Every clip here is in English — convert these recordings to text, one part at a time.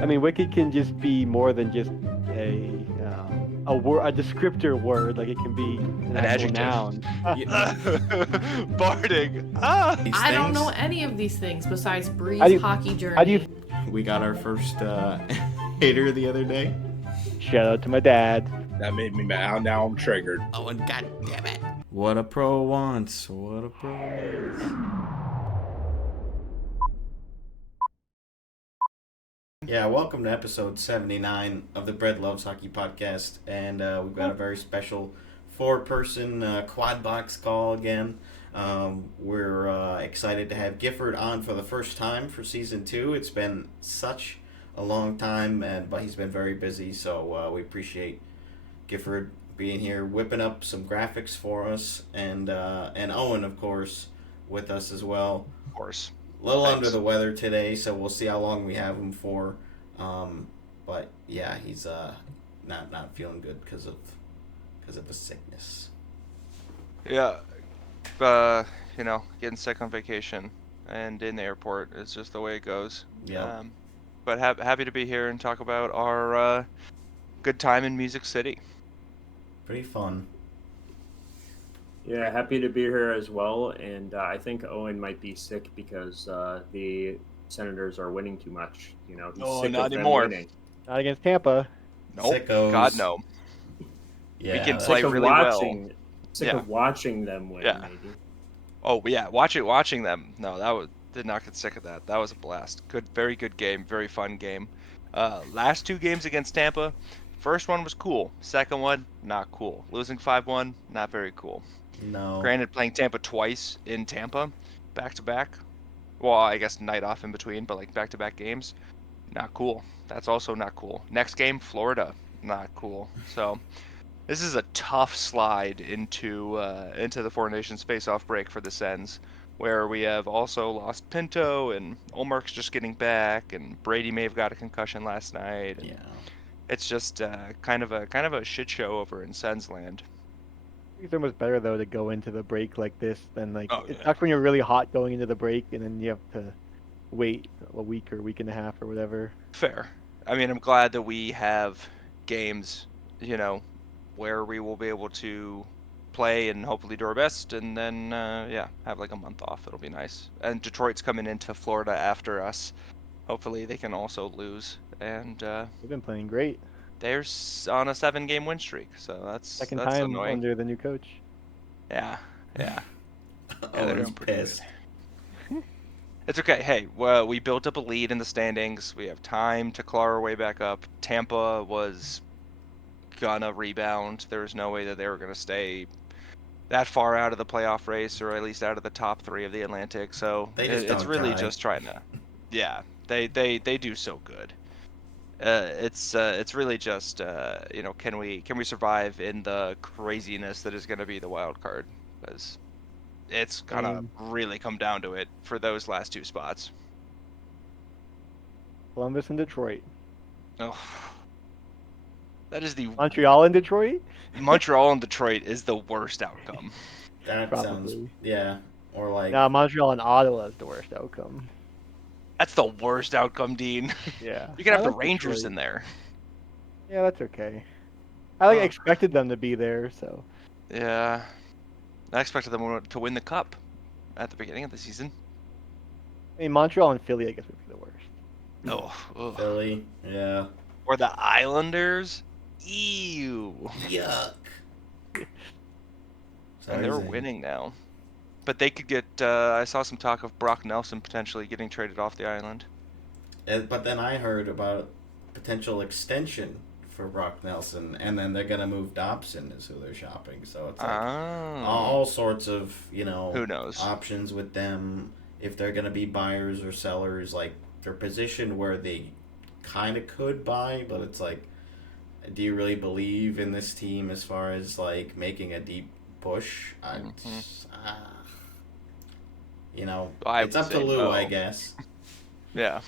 I mean, wicked can just be more than just a word, a descriptor word. Like it can be an An actual adjective. noun. Yeah, Barding. Ah. these I don't know things. any of these things besides How Bree's do you hockey how do you journey. We got our first hater the other day. shout out to my dad? That made me mad. Now I'm triggered. Oh, and god damn it. What a pro wants. What a pro wants. Yeah, welcome to episode 79 of the Bread Loves Hockey podcast. And we've got a very special four-person quad box call again. We're excited to have Gifford on for the first time for season 2. It's been such a long time, but he's been very busy, so we appreciate Gifford being here, whipping up some graphics for us, and Owen, of course, with us as well. Of course. A little Thanks. under the weather today, so we'll see how long we have him for. But yeah, he's not feeling good because of the sickness. Yeah. Getting sick on vacation and in the airport is just the way it goes. Yeah. But happy to be here and talk about our good time in Music City. Pretty fun. Yeah, happy to be here as well. And I think Owen might be sick because the Senators are winning too much. You know, he's Oh, sick not of them anymore. winning. Not against Tampa. Nope. Sickos. God no. Yeah. We can that's- play Sick of really well. watching, Sick Yeah. of watching them win. Yeah. Maybe. Oh yeah, watching them. No, did not get sick of that. That was a blast. Very good game, very fun game. Last two games against Tampa, first one was cool. Second one, not cool. Losing 5-1, not very cool. No. Granted, playing Tampa twice in Tampa, back to back. Well, I guess night off in between, but like back to back games, not cool. That's also not cool. Next game, Florida, not cool. So. This is a tough slide into the Four Nations Faceoff break for the Sens, where we have also lost Pinto and Olmark's just getting back, and Brady may have got a concussion last night. And Yeah. it's just kind of a shit show over in Sens land. It's almost better though to go into the break like this than like Oh, it yeah. sucks when you're really hot going into the break and then you have to wait a week or week and a half or whatever. Fair. I mean, I'm glad that we have games, where we will be able to play and hopefully do our best, and then have like a month off. It'll be nice. And Detroit's coming into Florida after us. Hopefully they can also lose, and They've been playing great. they're on a 7-game win streak, so that's Second time annoying. under the new coach. Yeah. Yeah, they're Owen's doing pretty good. pissed. It's okay. Hey, well, we built up a lead in the standings. We have time to claw our way back up. Tampa was gonna rebound. There was no way that they were gonna stay that far out of the playoff race, or at least out of the top 3 of the Atlantic. So They just it's don't really try. just trying to. Yeah, they do so good. It's really just can we survive in the craziness that is going to be the wild card, because it's gonna really come down to it for those last 2 spots. Columbus and Detroit. Oh, that is the Montreal and Detroit? Montreal and Detroit is the worst outcome. That sounds, Probably. yeah. Or like, Nah, Montreal and Ottawa is the worst outcome. That's the worst outcome, Dean. Yeah. You can I have the like Rangers Detroit. in there. Yeah, that's okay. I Oh. expected them to be there, so. Yeah, I expected them to win the cup at the beginning of the season. I mean, Montreal and Philly, I guess, would be the worst. No. Oh, Philly, yeah. or the Islanders. Ew. Yuck. And they're Sorry, Zane. winning now. But they could get. I saw some talk of Brock Nelson potentially getting traded off the island. But then I heard about potential extension for Brock Nelson, and then they're gonna move Dobson is who they're shopping. So it's like all sorts of Who knows? options with them. If they're gonna be buyers or sellers, like they're positioned where they kind of could buy, but it's like, do you really believe in this team as far as like making a deep push? I It's would up to say Lou, no. I guess. Yeah.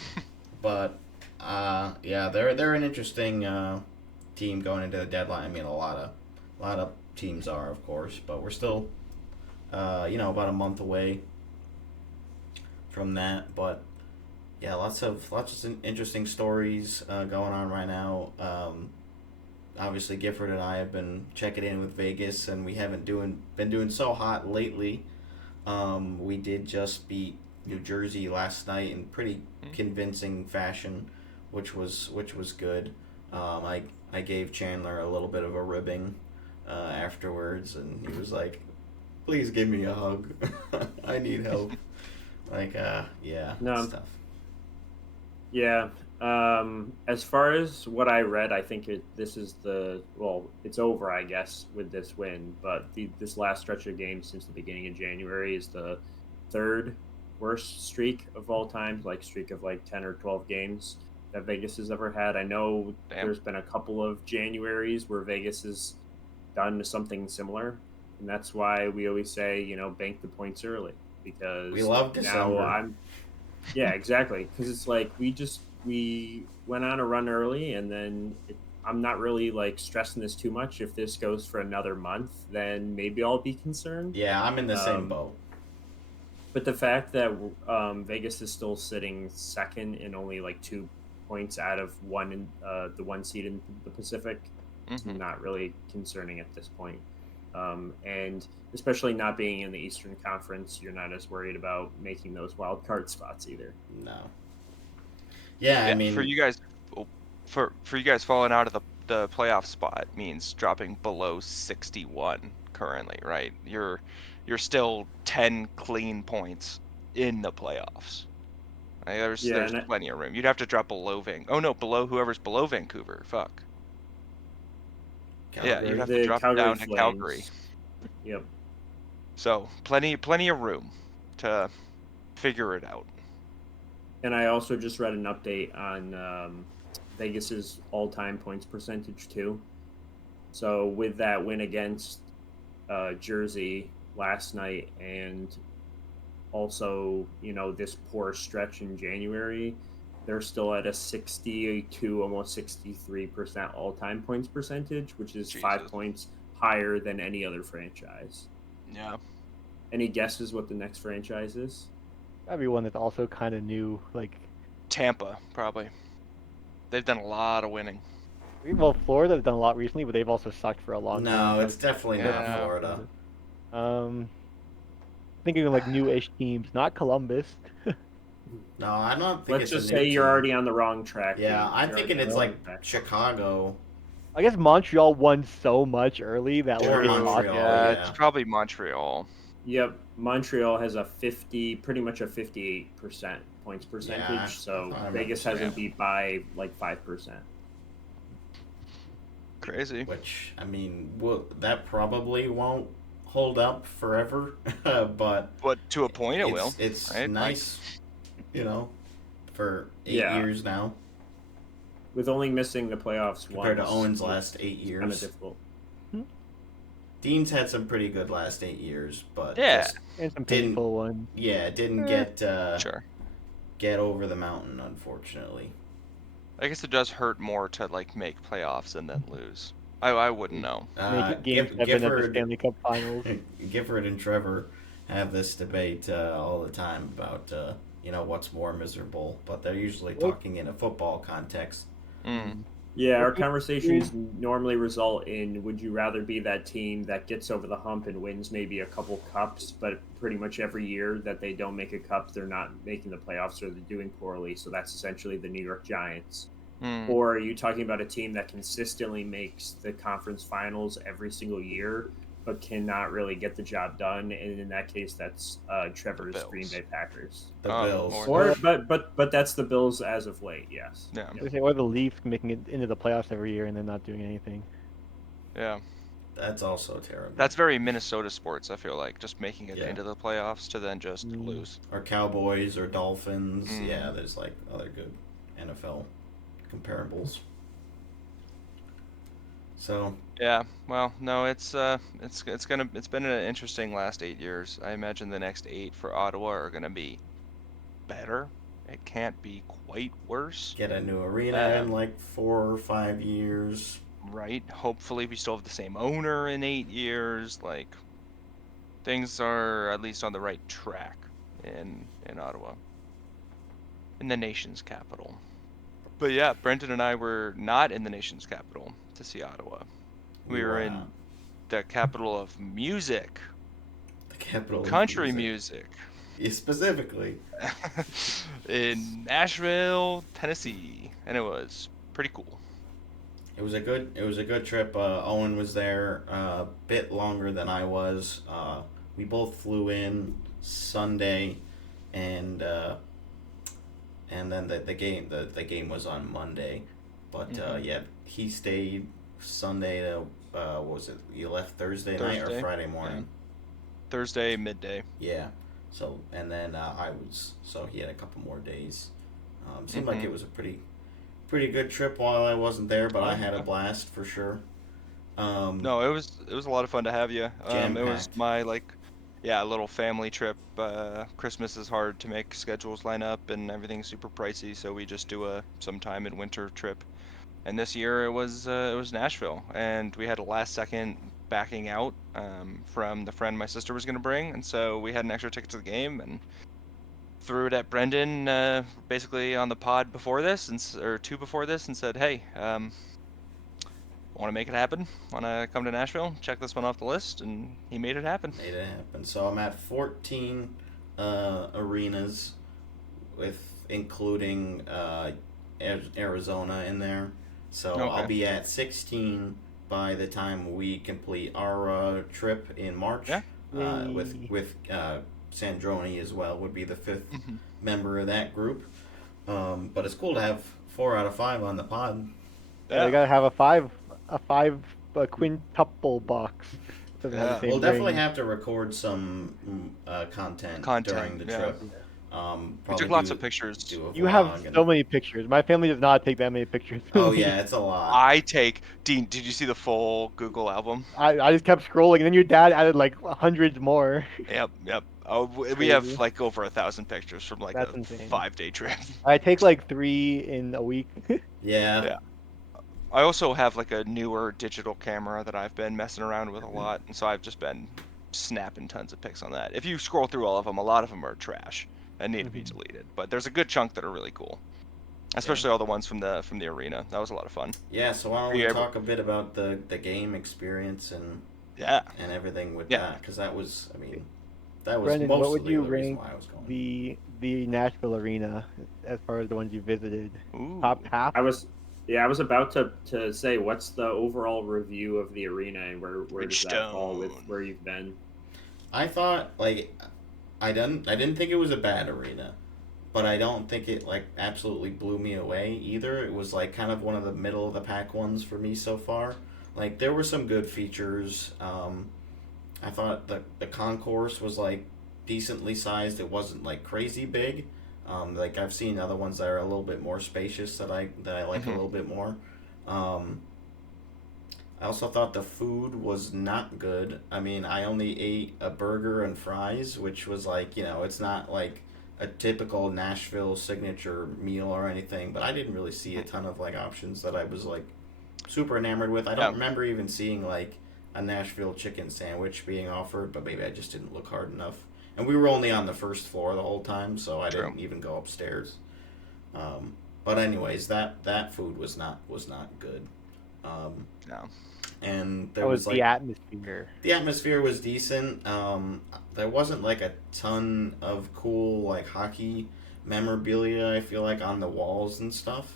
But yeah, they're an interesting team going into the deadline. I mean, a lot of teams are, of course, but we're still about a month away from that. But Yeah, lots of interesting stories going on right now. Obviously, Gifford and I have been checking in with Vegas, and we haven't been doing so hot lately. We did just beat New Jersey last night in pretty convincing fashion, which was good. I gave Chandler a little bit of a ribbing afterwards, and he was like, "Please give me a hug. I need help." Like, yeah, No. stuff. Yeah. As far as what I read, I think this is it's over, I guess, with this win. But this last stretch of games since the beginning of January is the third worst streak of all time, like streak of like 10 or 12 games that Vegas has ever had. I know there's been a couple of Januaries where Vegas has done something similar, and that's why we always say, bank the points early, because We love December. Yeah, exactly. Because it's like we went on a run early, and then I'm not really like stressing this too much. If this goes for another month, then maybe I'll be concerned. Yeah, I'm in the same boat. But the fact that Vegas is still sitting second and only like 2 points out of the one seed in the Pacific, it's not really concerning at this point. And especially not being in the Eastern Conference, you're not as worried about making those wild card spots either. No. Yeah, I mean, for you guys falling out of the playoff spot means dropping below 61 currently, right? You're still 10 clean points in the playoffs. Right? There's plenty of room. You'd have to drop below below whoever's below Vancouver. Fuck. Calgary. Yeah, you'd have to The drop Calgary down to Flames. Calgary. Yep. So plenty of room to figure it out. And I also just read an update on Vegas's all-time points percentage too. So with that win against Jersey last night, and also this poor stretch in January, they're still at a 62, almost 63% all-time points percentage, which is 5 points higher than any other franchise. Yeah. Any guesses what the next franchise is? That'd be one that's also kind of new, like Tampa, probably. They've done a lot of winning. Well, Florida have done a lot recently, but they've also sucked for a long time. No, it's definitely not Florida. Thinking of like new-ish teams, not Columbus. No, I don't think Let's it's just a new say you're team. already on the wrong track. Yeah, I'm You're thinking already it's on the like wrong track. Chicago. I guess Montreal won so much early that Or like Montreal. Yeah, Yeah. it's probably Montreal. Yep, Montreal has pretty much a 58% points percentage. Yeah, so I Vegas remember hasn't beat by like 5%. Crazy. Which, I mean, that probably won't hold up forever, but to a point it will. It's right? nice, for 8 years now. With only missing the playoffs Compared once, to Owen's last 8 years. Kind of difficult. Dean's had some pretty good last 8 years, but and some painful ones. Yeah, didn't get sure. get over the mountain, unfortunately. I guess it does hurt more to like make playoffs and then lose. I wouldn't know. Make Game 7 at the Stanley Cup Finals. Gifford and Trevor have this debate all the time about what's more miserable, but they're usually talking in a football context. Yeah, our conversations normally result in, would you rather be that team that gets over the hump and wins maybe a couple cups, but pretty much every year that they don't make a cup, they're not making the playoffs or they're doing poorly. So that's essentially the New York Giants. Or are you talking about a team that consistently makes the conference finals every single year, but cannot really get the job done? And in that case, that's Trevor's Green Bay Packers. The Bills. But that's the Bills as of late, yes. Yeah. Or the Leafs making it into the playoffs every year and then not doing anything. Yeah. That's also terrible. That's very Minnesota sports, I feel like. Just making it into the playoffs to then just lose. Or Cowboys or Dolphins. Yeah, there's like other good NFL comparables. So yeah, well, no, it's been an interesting last 8 years. I imagine the next 8 for Ottawa are gonna be better. It can't be quite worse. Get a new arena in like 4 or 5 years. Right. Hopefully, we still have the same owner in 8 years. Like, things are at least on the right track in Ottawa. in the nation's capital. But yeah, Brendan and I were not in the nation's capital to see Ottawa. We were in not. the capital of music, The capital country of music, Yeah, specifically. in Nashville, Tennessee, and it was pretty cool. It was a good trip. Owen was there a bit longer than I was. We both flew in Sunday, and then the game was on Monday. But yeah, he stayed Sunday to what was it? You left Thursday night or Friday morning? Yeah. Thursday midday. Yeah. So and then so he had a couple more days. Seemed like it was a pretty good trip while I wasn't there, but I had a blast for sure. No, it was a lot of fun to have you. It was my little family trip. Christmas is hard to make schedules line up, and everything's super pricey, so we just do a sometime in winter trip. And this year it was Nashville, and we had a last second backing out from the friend my sister was going to bring, and so we had an extra ticket to the game and threw it at Brendan basically on the pod before this or two before this and said, hey, want to make it happen? Want to come to Nashville? Check this one off the list, and he made it happen. So I'm at 14 arenas, including Arizona in there. So okay. I'll be at 16 by the time we complete our trip in March. Yeah. With Sandroni as well would be the fifth member of that group. But it's cool to have 4 out of 5 on the pod. Yeah, we gotta have a quintuple box. We'll definitely have to record some content during the trip. We took lots of pictures. You have so many pictures. My family does not take that many pictures. Oh yeah, it's a lot. Dean, did you see the full Google album? I just kept scrolling, and then your dad added like hundreds more. Yep. Oh, we have like over 1,000 pictures from like That's a insane. 5-day trip. I take like 3 in a week. Yeah. I also have like a newer digital camera that I've been messing around with a lot, and so I've just been snapping tons of pics on that. If you scroll through all of them, a lot of them are trash and need to be deleted, but there's a good chunk that are really cool, especially all the ones from the arena. That was a lot of fun. Yeah, so why don't we talk a bit about the game experience and everything with that, because that was Brendan, mostly what would you the rank why I was going. the Nashville arena as far as the ones you visited? Ooh. Top half? I was about to say, what's the overall review of the arena, and where does that fall with where you've been? I thought I didn't think it was a bad arena, but I don't think it absolutely blew me away either. It was kind of one of the middle of the pack ones for me so far. There were some good features. I thought the concourse was decently sized. It wasn't crazy big. I've seen other ones that are a little bit more spacious that I like a little bit more. I also thought the food was not good. I mean, I only ate a burger and fries, which was it's not a typical Nashville signature meal or anything, but I didn't really see a ton of options that I was super enamored with. I don't remember even seeing a Nashville chicken sandwich being offered, but maybe I just didn't look hard enough. And we were only on the first floor the whole time, so I didn't even go upstairs. But anyways, that food was not good. No. And there was the atmosphere. The atmosphere was decent. There wasn't a ton of cool hockey memorabilia, I feel on the walls and stuff.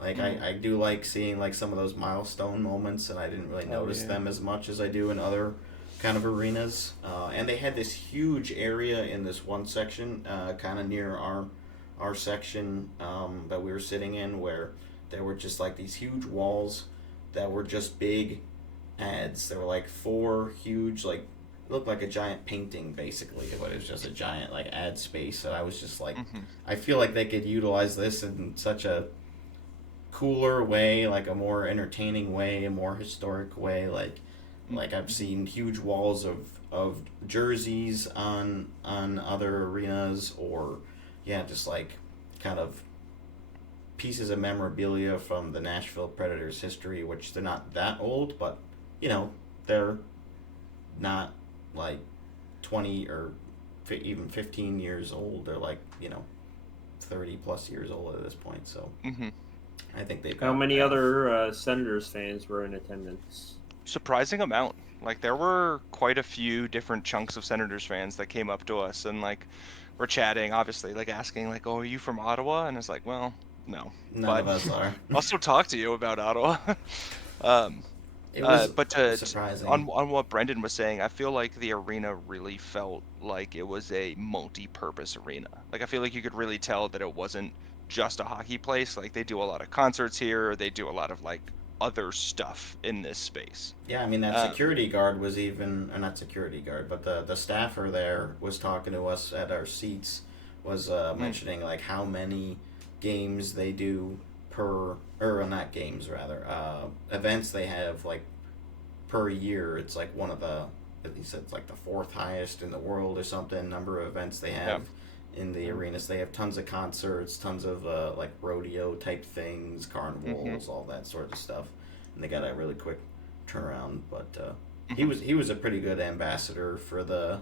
I do seeing some of those milestone moments, and I didn't really notice them as much as I do in other kind of arenas. And they had this huge area in this one section, kind of near our section that we were sitting in, where there were just these huge walls that were just big ads. There were 4 huge, looked like a giant painting basically, but it was just a giant ad space. And I was just I feel they could utilize this in such a cooler way, a more entertaining way, a more historic way. I've seen huge walls of jerseys on other arenas, or just kind of pieces of memorabilia from the Nashville Predators history, which they're not that old, but they're not 20 or even 15 years old. They're 30 plus years old at this point. So Hmm. I think they've. How got many that. other Senators fans were in attendance? Surprising amount. Like there were quite a few different chunks of Senators fans that came up to us and like were chatting, obviously, like asking like, "Oh, are you from Ottawa?" And it's like, "Well, no, None but of us are. I'll still talk to you about Ottawa." um, It was but surprising. on what Brendan was saying, I feel like the arena really felt like it was a multi-purpose arena. Like I feel like you could really tell that it wasn't just a hockey place. Like they do a lot of concerts here. They do a lot of like other stuff in this space. Yeah, I mean that Um, security guard was even, or not security guard, but the staffer there was talking to us at our seats, was mentioning like how many games they do per, or not games rather, events they have like per year. It's like one of the, at least it's like the fourth highest in the world or something. Number of events they have in the arenas. They have tons of concerts, tons of like rodeo type things, carnivals, all that sort of stuff. And they got a really quick turnaround. But he was a pretty good ambassador for the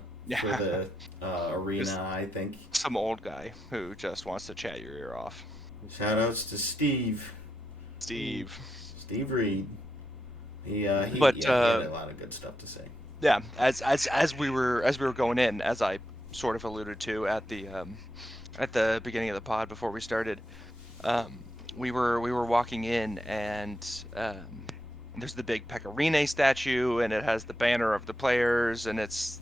arena, Just I think. some old guy who just wants to chat your ear off. Shout outs to Steve Reed. He But had a lot of good stuff to say. yeah, as we were going in, as I sort of alluded to at the beginning of the pod before we started, we were walking in and there's the big Pecorine statue and it has the banner of the players and it's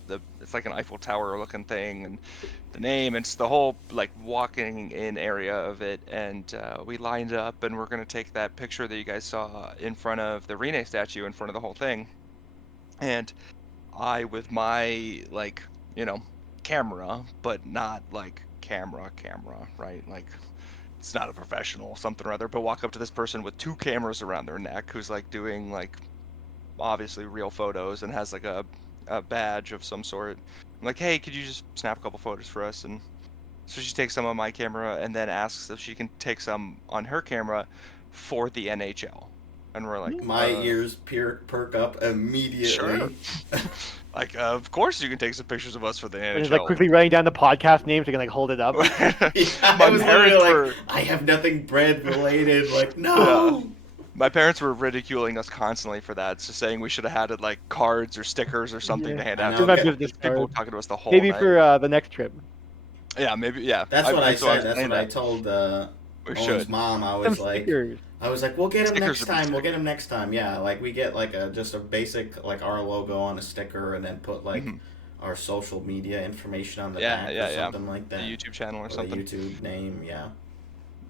like an Eiffel Tower looking thing and the name, it's the whole like walking in area of it, and we lined up and we're gonna take that picture that you guys saw in front of the Rene statue in front of the whole thing, and I with my like camera, but not like camera, right? Like it's not a professional something or other, but walk up to this person with two cameras around their neck who's like doing like obviously real photos and has like a badge of some sort. I'm like, hey, could you just snap a couple photos for us? And so she takes some on my camera and then asks if she can take some on her camera for the NHL. And we're like, My ears perk up immediately. sure. Like, of course you can take some pictures of us for the NHL. And he's like quickly writing down the podcast names. So he can like hold it up. Yeah, My I was parents literally were. like, I have nothing bread related. Like, no. My parents were ridiculing us constantly for that, so saying we should have had like cards or stickers or something to hand I out. know. To Give my Okay. business people card. talking to us the whole Maybe night. for the next trip. Yeah, maybe. Yeah, That's what I so said. That's saying what I that. told We Owen's should. mom. I Some was like, stickers. we'll get him Stickers next would be time. We'll sick. get him next time. Yeah, like we get like just a basic like our logo on a sticker, and then put like our social media information on the back or something like that. The YouTube channel or the something. YouTube name. Yeah.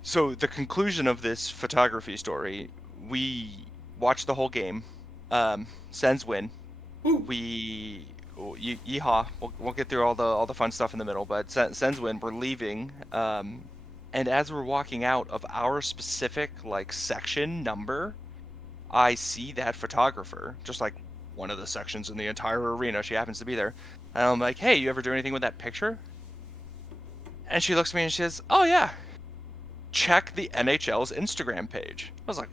So the conclusion of this photography story, we watched the whole game. Sens win. Woo. Yeehaw. We'll get through all the fun stuff in the middle, but Sens win. We're leaving. And as we're walking out of our specific like section number, I see that photographer, just like one of the sections in the entire arena. She happens to be there. And I'm like, hey, you ever do anything with that picture? And she looks at me and she says, oh yeah, check the NHL's Instagram page. I was like,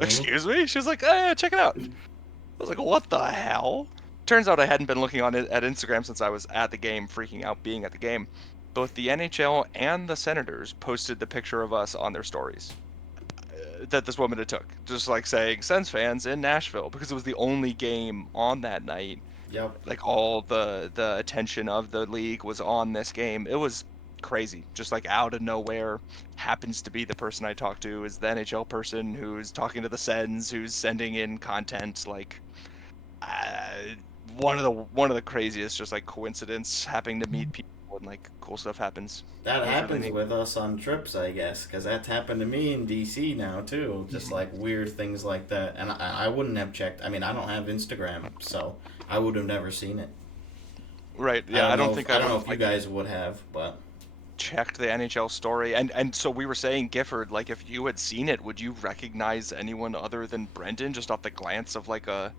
excuse me? She's like, oh yeah, check it out. I was like, what the hell? Turns out I hadn't been looking on it at Instagram since I was at the game, freaking out being at the game. Both the NHL and the Senators posted the picture of us on their stories that this woman had took, just like saying Sens fans in Nashville, because it was the only game on that night. Yep. Like all the attention of the league was on this game. It was crazy, just like out of nowhere. Happens to be the person I talked to is the NHL person who's talking to the Sens, who's sending in content. Like one of the craziest, just like coincidence, happening to meet people and like cool stuff happens. That It was really happens neat. with us on trips, I guess, because that's happened to me in DC now too. Just like weird things like that, and I wouldn't have checked. I mean, I don't have Instagram, so I would have never seen it. Right? Yeah, I don't think I don't know would've, if you guys would have, but checked the NHL story, and so we were saying, Gifford, like if you had seen it, would you recognize anyone other than Brendan just off the glance of like an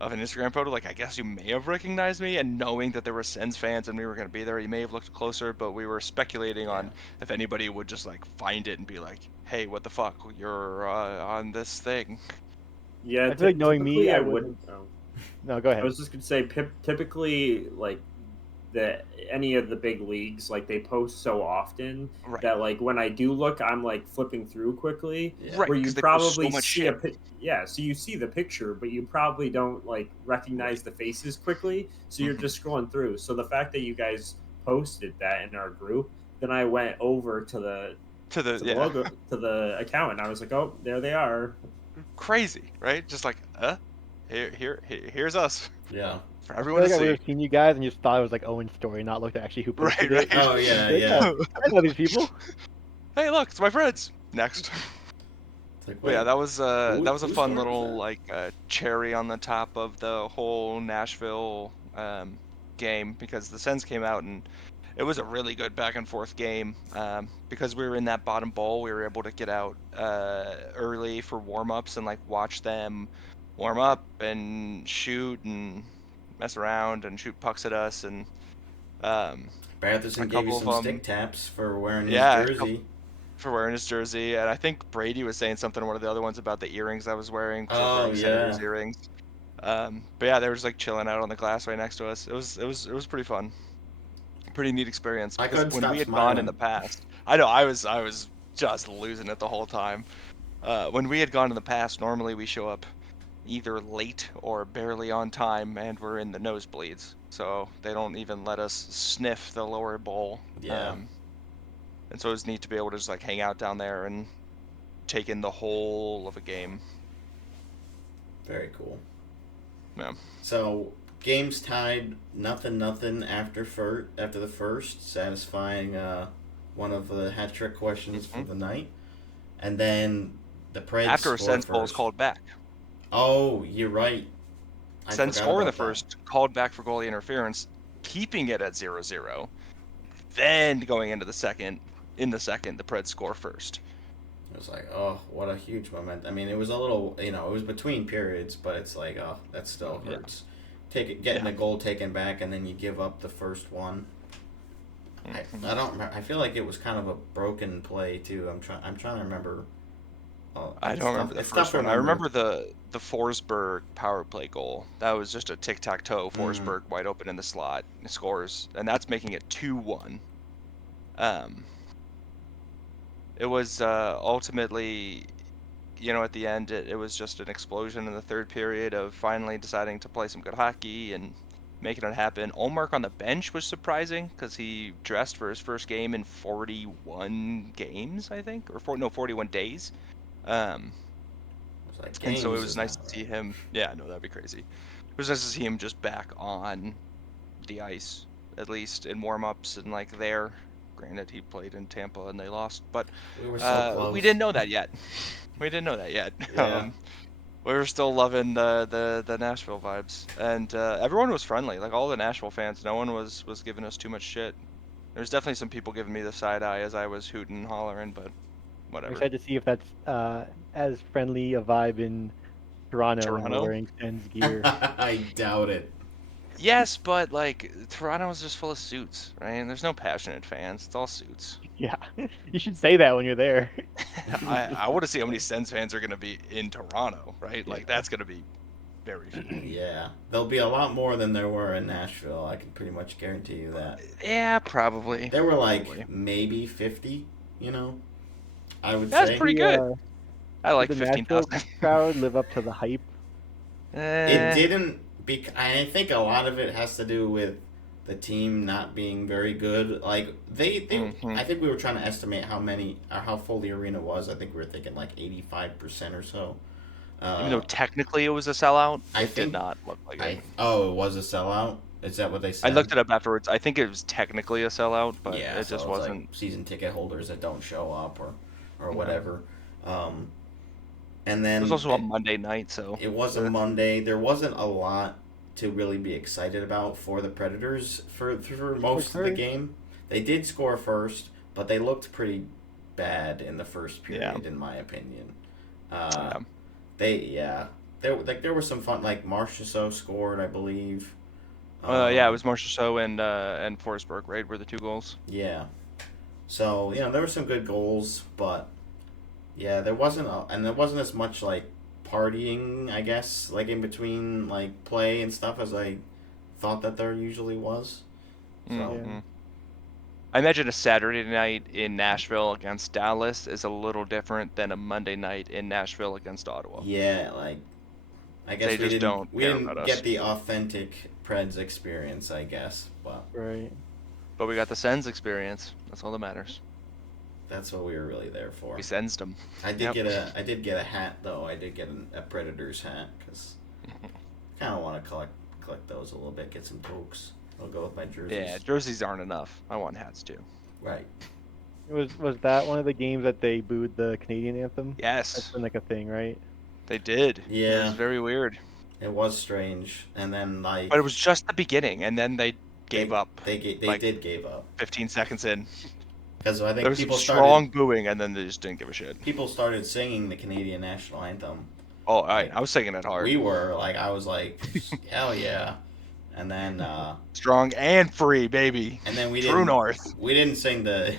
Instagram photo? Like I guess you may have recognized me, and knowing that there were Sens fans and we were going to be there, you may have looked closer, but we were speculating on if anybody would just like find it and be like, hey, what the fuck, you're on this thing. Yeah, I feel like knowing me, typically I wouldn't. No, go I ahead. was just gonna say, typically, like any of the big leagues, like they post so often Right. that like when I do look, I'm like flipping through quickly. Yeah. Right, Where you 'cause they post probably so much see shit. so you see the picture, but you probably don't like recognize the faces quickly. So you're Mhm. just scrolling through. So the fact that you guys posted that in our group, then I went over to the To the logo to the account and I was like, oh, there they are. crazy, right? Just like, here's us Yeah. for I feel everyone to like I would see. have seen you guys and just thought it was like Owen's story, not looked at actually who Right, posted right. it. Oh, yeah, Like, yeah. oh, I know these people. Hey, look, it's my friends. Next. It's like, But yeah, wait, that was a whose fun story was little that? like cherry on the top of the whole Nashville game, because the Sens came out and it was a really good back and forth game. Because we were in that bottom bowl, we were able to get out early for warm ups and like watch them warm up and shoot and mess around and shoot pucks at us, and a Pettersson gave you couple of some them, stick taps for wearing his yeah, jersey. for wearing his jersey. And I think Brady was saying something to one of the other ones about the earrings I was wearing, because I was Oh, wearing Senators yeah. earrings. But yeah, they were just like chilling out on the glass right next to us. It was pretty fun, pretty neat experience, I because couldn't when stop we had gone in smiling. the past, I know I was just losing it the whole time. When we had gone in the past, normally we show up either late or barely on time, and we're in the nosebleeds, so they don't even let us sniff the lower bowl. Yeah. And so it was neat to be able to just like hang out down there and take in the whole of a game. Very cool. Yeah. So games tied 0-0 after the first, satisfying one of the hat trick questions for the night, and then the Preds After a score Sens goal is first. called back. Oh, you're right. I Sens forgot score in the about that. first, called back for goalie interference, keeping it at 0-0. Then going into the second, the Preds score first. It was like, oh, what a huge moment. I mean, it was a little, it was between periods, but it's like, oh, that still Yeah. hurts. Getting a goal taken back, and then you give up the first one. I don't remember. I feel like it was kind of a broken play too. I'm trying to remember. Oh, I don't remember the it's first tough to one. I remember the Forsberg power play goal. That was just a tic-tac-toe. Forsberg wide open in the slot, scores, and that's making it 2-1. It was ultimately, at the end, it was just an explosion in the third period of finally deciding to play some good hockey and making it happen. Olmark on the bench was surprising, because he dressed for his first game in 41 games, I think, or 41 days. It's like And so it games was is nice not to see right. him. Yeah, no, that'd be crazy. It was nice to see him just back on the ice, at least in warm-ups and like there. Granted, he played in Tampa and they lost, but We were so we close. didn't know that yet. We didn't know that yet. Yeah. We were still loving the Nashville vibes, and everyone was friendly. Like all the Nashville fans, no one was giving us too much shit. There's definitely some people giving me the side eye as I was hooting and hollering, but I'm whatever. excited to see if that's as friendly a vibe in Toronto when we're Toronto? wearing Sens gear. I doubt it. Yes, but like Toronto is just full of suits, right? And there's no passionate fans. It's all suits. Yeah, you should say that when you're there. I want to see how many Sens fans are going to be in Toronto, right? Like Yeah. that's going to be very few. Yeah. There'll be a lot more than there were in Nashville. I can pretty much guarantee you that. Yeah, probably. There were like Probably. maybe 50, I would That's say. pretty The, good. I did like the Nashville 15,000. crowd live up to the hype? It didn't. I think a lot of it has to do with the team not being very good. Like they Mhm. I think we were trying to estimate how full the arena was. I think we were thinking like 85% or so. Even though technically it was a sellout, I it did think not look like it. it was a sellout. Is that what they I said? looked it up afterwards. I think it was technically a sellout, but Yeah, it so just it's wasn't. like season ticket holders that don't show up or Yeah. whatever. And then It was also a Monday night, so it was a Monday. There wasn't a lot to really be excited about for the Predators for most of the game. They did score first, but they looked pretty bad in the first period, in my opinion. There was some fun. Like Marchessault scored, I believe. Yeah, it was Marchessault and Forsberg, right? Were the two goals. Yeah. So there were some good goals, but yeah, there wasn't as much like partying, I guess, like in between like play and stuff as I thought that there usually was. So Mhm. I imagine a Saturday night in Nashville against Dallas is a little different than a Monday night in Nashville against Ottawa. yeah, like I guess They we just didn't don't care about us. get the authentic Preds experience, I guess, but Right. But we got the Sens experience. That's all that matters. that's what we were really there for. We sensed them. I did Yep. get a hat though. I did get a Predators hat because kind of want to collect those a little bit. Get some tokes. I'll go with my jerseys. Yeah, jerseys aren't enough. I want hats too. Right. Was that one of the games that they booed the Canadian anthem? That's Yes, been like a thing, right? they did. It Yeah. was very weird. It was strange, and then like But it was just the beginning, and then they gave up They like- did give up 15 seconds in. because I think There was people some strong started booing, and then they just didn't give a shit. people started singing the Canadian national anthem. Oh, I was singing it hard. We were like, I was like, hell yeah, and then Strong and free, baby. we True didn't North. we didn't sing the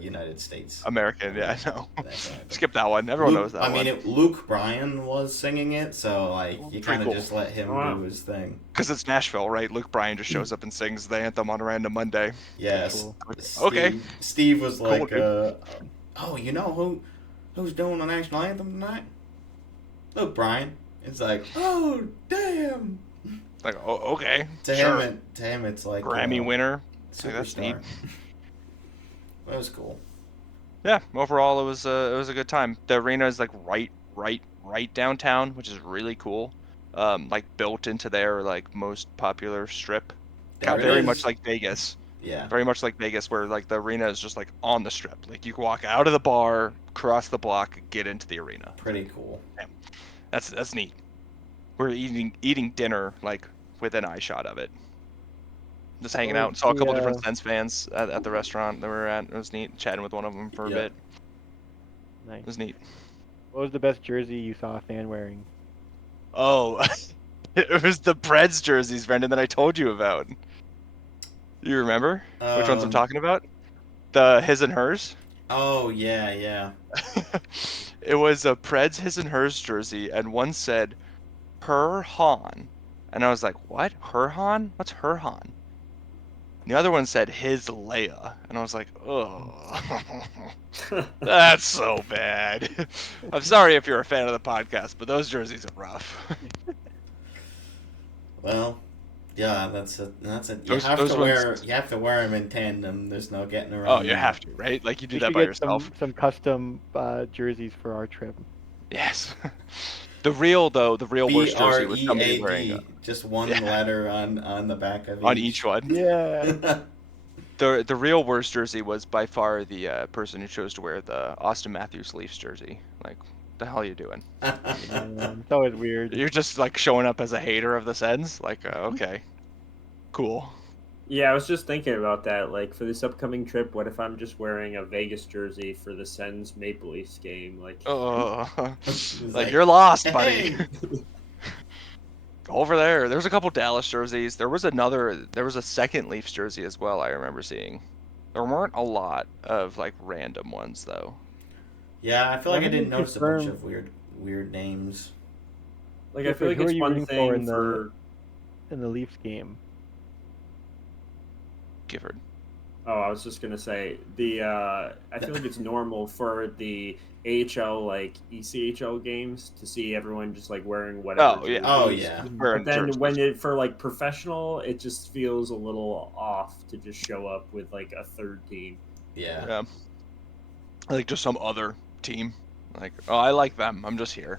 United States. American, yeah, I know. National anthem. Skip that one. Everyone knows that one. Luke Bryan was singing it, so like you Pretty kind of cool. just let him Wow. do his thing. Because it's Nashville, right? Luke Bryan just shows up and sings the anthem on a random Monday. Yes. Cool. Okay. Steve was like, dude. oh, you know who's doing the national anthem tonight? Luke Bryan. It's like, oh damn. Like, oh, okay. To sure. him, it's like Grammy winner. superstar. that's neat. It was cool. Yeah, overall it was a good time. The arena is like right downtown, which is really cool. Like built into their like most popular strip. There it Very is. much like Vegas. Yeah. Very much like Vegas, where like the arena is just like on the strip. Like you can walk out of the bar, cross the block, get into the arena. Pretty cool. That's neat. We're eating dinner like within eye shot of it. Just hanging Oh, out. Saw a couple yeah. different Sens fans at the restaurant that we were at. It was neat. Chatting with one of them for a Yeah. bit. Nice. It was neat. What was the best jersey you saw a fan wearing? Oh, it was the Preds jerseys, Brendan, that I told you about. You remember which ones I'm talking about? The his and hers. Oh yeah. It was a Preds his and hers jersey, and one said her Han, and I was like, what? Her Han? What's her Han? And the other one said his Leia, and I was like, oh, that's so bad. I'm sorry if you're a fan of the podcast, but those jerseys are rough. Well, yeah, that's it. You Those- have those to ones- wear them in tandem. There's no getting around. Oh, you that. have to, right? Like you do We that should by get yourself. some custom jerseys for our trip. Yes. The real worst jersey was somebody wearing BREAD, just one Yeah. letter on the back of on each one. Yeah. The real worst jersey was by far the person who chose to wear the Austin Matthews Leafs jersey. Like, the hell are you doing? It's always weird. You're just like showing up as a hater of the Sens. Like, okay, cool. Yeah, I was just thinking about that. Like for this upcoming trip, what if I'm just wearing a Vegas jersey for the Sens Maple Leafs game? Like, Oh, It's like you're lost, buddy. "Hey!" Over there. There's a couple Dallas jerseys. There was a second Leafs jersey as well. I remember seeing. There weren't a lot of like random ones though. Yeah, I feel like I Why didn't didn't you notice a bunch confirm- of weird names. I feel like Who are it's you one rooting for thing in the- for. In the Leafs game. Gifford. Oh, I was just gonna say the. I feel like it's normal for the AHL like ECHL games to see everyone just like wearing whatever. Oh yeah. Oh jerseys. yeah. Wearing But then jerseys. when it for like professional, it just feels a little off to just show up with like a third team. Yeah. Yeah. Like just some other team. Like, oh, I like them. I'm just here.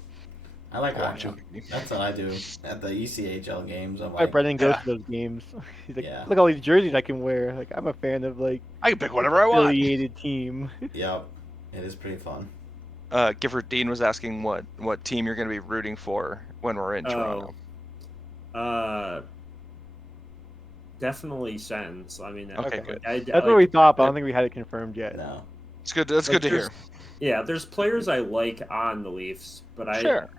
I like Watching. watching. That's what I do at the ECHL games. I'm Why like, Brendan goes yeah. to those games. He's like, Yeah. look at all these jerseys I can wear. Like, I'm a fan of like I can pick whatever I want. affiliated team. yep, it is pretty fun. Gifford Dean was asking what team you're going to be rooting for when we're in Toronto. Definitely Sens. I mean, Okay, like, good. That's what we thought, but I don't think we had it confirmed yet. No. It's good. That's good to hear. Yeah, there's players I like on the Leafs, but Sure.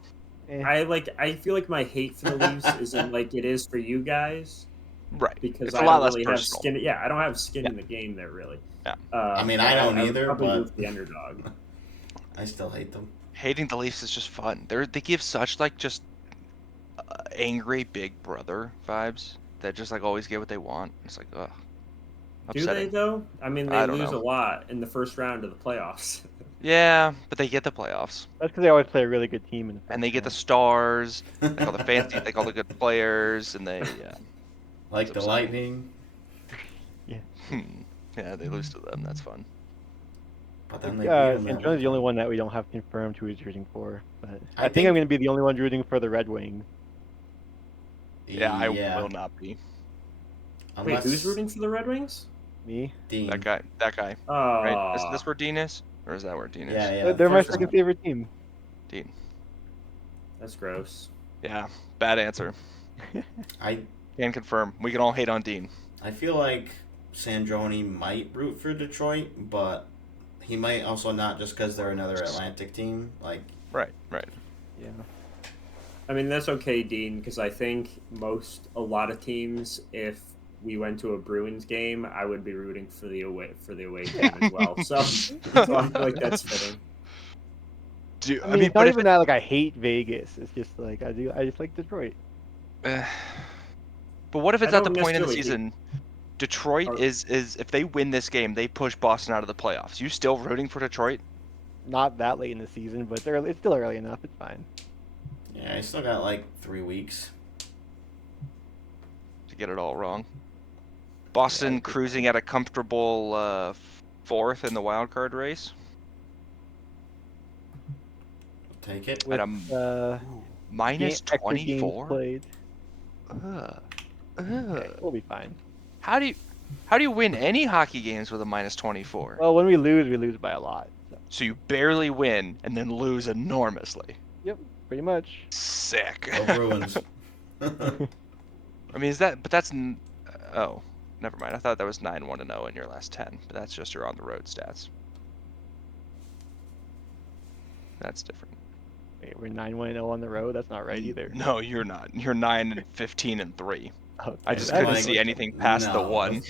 I feel like my hate for the Leafs isn't like it is for you guys Right. because It's I a lot don't less really have personal. skin. Yeah, I don't have skin in the game there really. Yeah. I mean, I don't either, probably but- root the underdog. I still hate them. Hating the Leafs is just fun. They give such like just angry big brother vibes that just like always get what they want. It's like, ugh. Do Upsetting. they though? I mean, they I don't lose know. a lot in the first round of the playoffs. Yeah, but they get the playoffs. That's because they always play a really good team in the first And they get the round. stars, like all the fancy, like all the good players, and they, yeah. Like It's the upsetting. Lightning. Yeah, they lose to them. That's fun. But then they beat them St. that John's one the only time. one that we don't have confirmed who he's rooting for. But I I think think- I'm going to be the only one rooting for the Red Wings. Yeah, I will not be. Wait, Unless who's rooting for the Red Wings? Me? Dean. That guy. Oh, Right? Is this where Dean is? Or is that where Dean is? Yeah. They're my first second one. favorite team. Dean. that's gross. Yeah, bad answer. I Can confirm. We can all hate on Dean. feel like Sandroni might root for Detroit, but he might also not just because they're another Atlantic team. Like, Right. Yeah. I mean, that's okay, Dean, because I think a lot of teams, if we went to a Bruins game, I would be rooting for the away team as well. So I feel like that's fitting. Dude, I mean, it's not even that like I hate Vegas. It's just like I just like Detroit. But what if it's I at the don't point in the necessarily season? Detroit Oh. is if they win this game, they push Boston out of the playoffs. You still rooting for Detroit? Not that late in the season, but it's still early enough. It's fine. yeah, I still got like 3 weeks. To get it all wrong. Boston cruising at a comfortable fourth in the wild card race. Take it. With At a minus extra games 24. played, Ugh. we'll be fine. How do you win any hockey games with a minus 24? Well, when we lose by a lot. So. So you barely win and then lose enormously. Yep, pretty much. Sick. Go Bruins. I mean, but that's oh, never mind. I thought that was 9-1-0 in your last 10, but that's just your on the road stats. That's different. Wait, we're 9-1-0 on the road. That's not right either. No, you're not. You're 9-15-3. Okay, I just that's couldn't like- see anything past the No. one.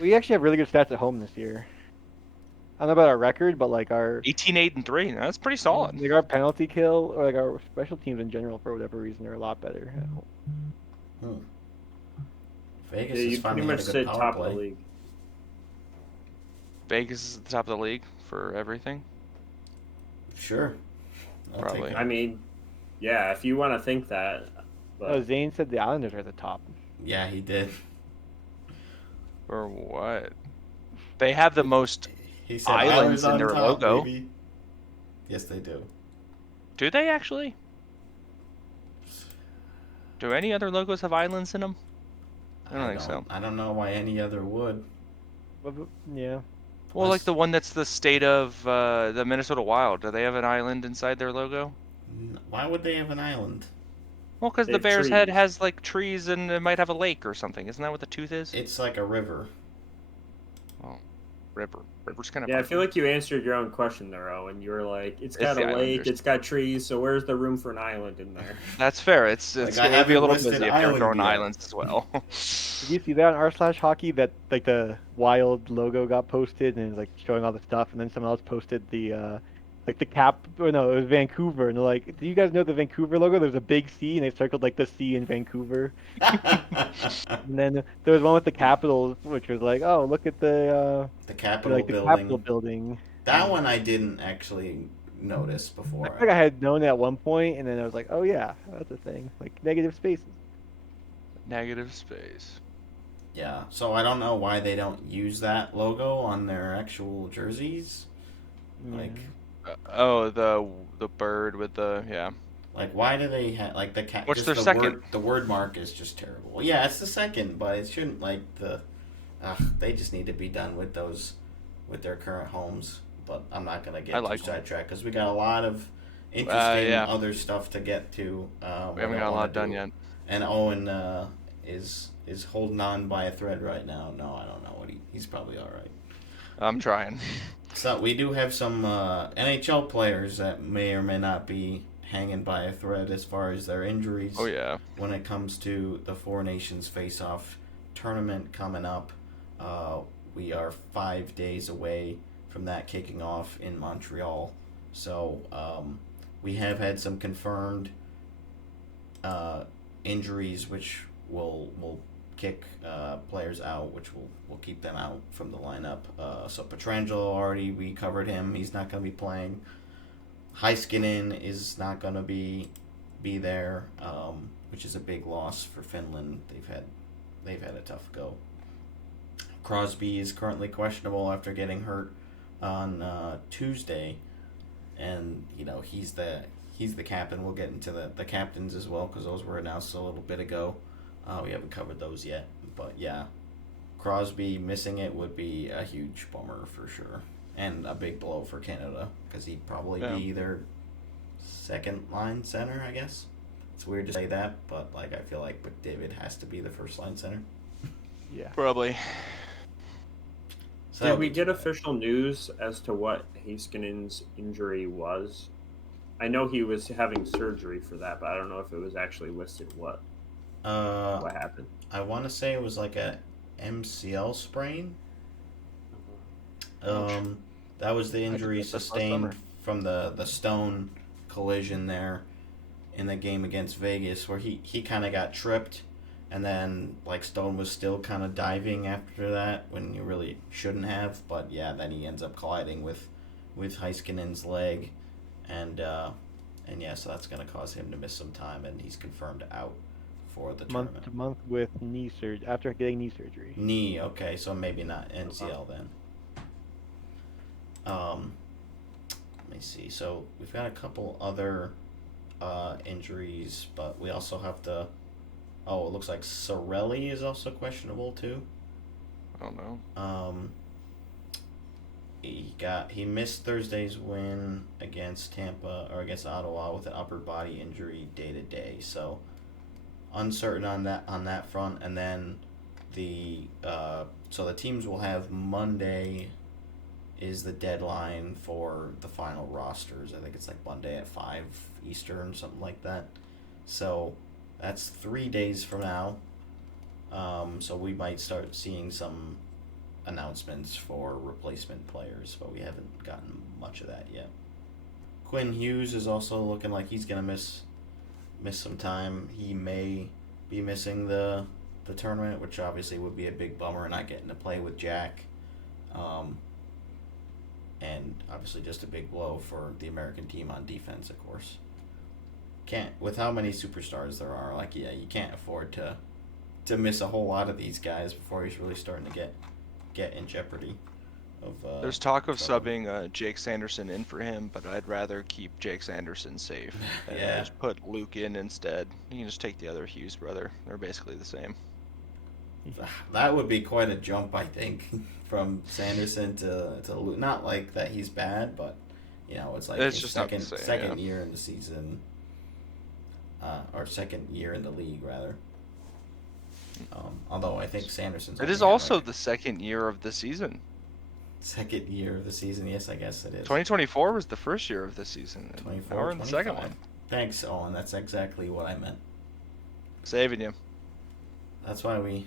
We actually have really good stats at home this year. I don't know about our record, but like our 18-8-3. That's pretty solid. like our penalty kill or like our special teams in general, for whatever reason, are a lot better at home. Vegas Yeah, is you pretty finally much had a sit good power top play. of the league. Vegas is at the top of the league for everything. Sure. I'll take Probably. it. I mean, yeah, if you want to think that. But Oh, Zane said the Islanders are at the top. Yeah, he did. For what? They have the most. He said Islands Islanders in on their top, logo. baby. Yes, they do. Do they actually? Do any other logos have islands in them? I don't think so. I don't know why any other would. Yeah. Well, like the one that's the state of the Minnesota Wild. Do they have an island inside their logo? Why would they have an island? Well, because They the have Bears head trees. has like trees and it might have a lake or something. Isn't that what the tooth is? It's like a river. Oh, river. River's kind of. yeah, I feel like you answered your own question there, Owen. You were like, it's got the a lake, Islanders. it's got trees, so where's the room for an island in there? That's fair. It's Like, I gonna be a haven't little listed busy if they're island throwing yet. islands as well. Did you see that on r/hockey that like the Wild logo got posted and it was like showing all the stuff, and then someone else posted the like the cap, or no, it was Vancouver, and they're like, do you guys know the Vancouver logo? There's a big C, and they circled like the C in Vancouver. And then there was one with the Capitals, which was like, oh, look at the the Capitol like the building. Capitol building. That one I didn't actually notice I before. think I had known it at one point, and then I was like, oh yeah, that's a thing. Like negative spaces. Negative space. Yeah, so I don't know why they don't use that logo on their actual jerseys. Like, Oh, the bird with the why do they have like the cat? What's just their the second? Word, the word mark is just terrible. Yeah, it's the second, but it shouldn't like the. They just need to be done with those, with their current homes. But I'm not gonna get I too like 'em. sidetracked because we got a lot of interesting yeah. other stuff to get to. We haven't got a lot done yet. And Owen is holding on by a thread right now. No, I don't know what he's probably all right. I'm trying. So we do have some NHL players that may or may not be hanging by a thread as far as their injuries. Oh yeah. When it comes to the Four Nations Faceoff tournament coming up, we are 5 days away from that kicking off in Montreal. So we have had some confirmed injuries, which will kick players out, which will keep them out from the lineup. So Pietrangelo we covered him. He's not going to be playing. Heiskanen is not going to be there, which is a big loss for Finland. They've had a tough go. Crosby is currently questionable after getting hurt on Tuesday, and he's the captain. We'll get into the captains as well because those were announced a little bit ago. We haven't covered those yet, but yeah, Crosby missing it would be a huge bummer for sure, and a big blow for Canada because he'd probably be their second line center, I guess. It's weird to say that, but I feel like McDavid has to be the first line center. Yeah, Probably. Did we get official news as to what Heiskanen's injury was? I know he was having surgery for that, but I don't know if it was actually listed what happened. I want to say it was like a MCL sprain. That was the injury sustained from the Stone collision there in the game against Vegas, where he kind of got tripped, and then Stone was still kind of diving after that when you really shouldn't have. But yeah, then he ends up colliding with Heiskanen's leg, and yeah, so that's going to cause him to miss some time, and he's confirmed out for the tournament. Month to month with knee surgery after getting knee surgery. Knee, okay, so maybe not NCL then. Let me see. So we've got a couple other injuries, but we also have to. Oh, it looks like Sorelli is also questionable too. I don't know. He missed Thursday's win against Tampa or against Ottawa with an upper body injury day to day. So uncertain on that front, and then so the teams will have Monday is the deadline for the final rosters. I think it's Monday at 5 Eastern, something like that. So that's 3 days from now. So we might start seeing some announcements for replacement players, but we haven't gotten much of that yet. Quinn Hughes is also looking like he's gonna miss some time. He may be missing the tournament, which obviously would be a big bummer, not getting to play with Jack. And obviously just a big blow for the American team on defense, of course. With how many superstars there are, you can't afford to miss a whole lot of these guys before he's really starting to get in jeopardy. There's talk of subbing Jake Sanderson in for him, but I'd rather keep Jake Sanderson safe and just put Luke in instead. You can just take the other Hughes brother. They're basically the same. That would be quite a jump, I think, from Sanderson to Luke. Not that he's bad, but it's it's his just second year in the season, or second year in the league rather. Although I think Sanderson's. It is also the second year of the season. Second year of the season, yes, I guess it is. 2024 was the first year of the season. 24, now we're in the second 25. one. Thanks, Owen. That's exactly what I meant. Saving you. That's why we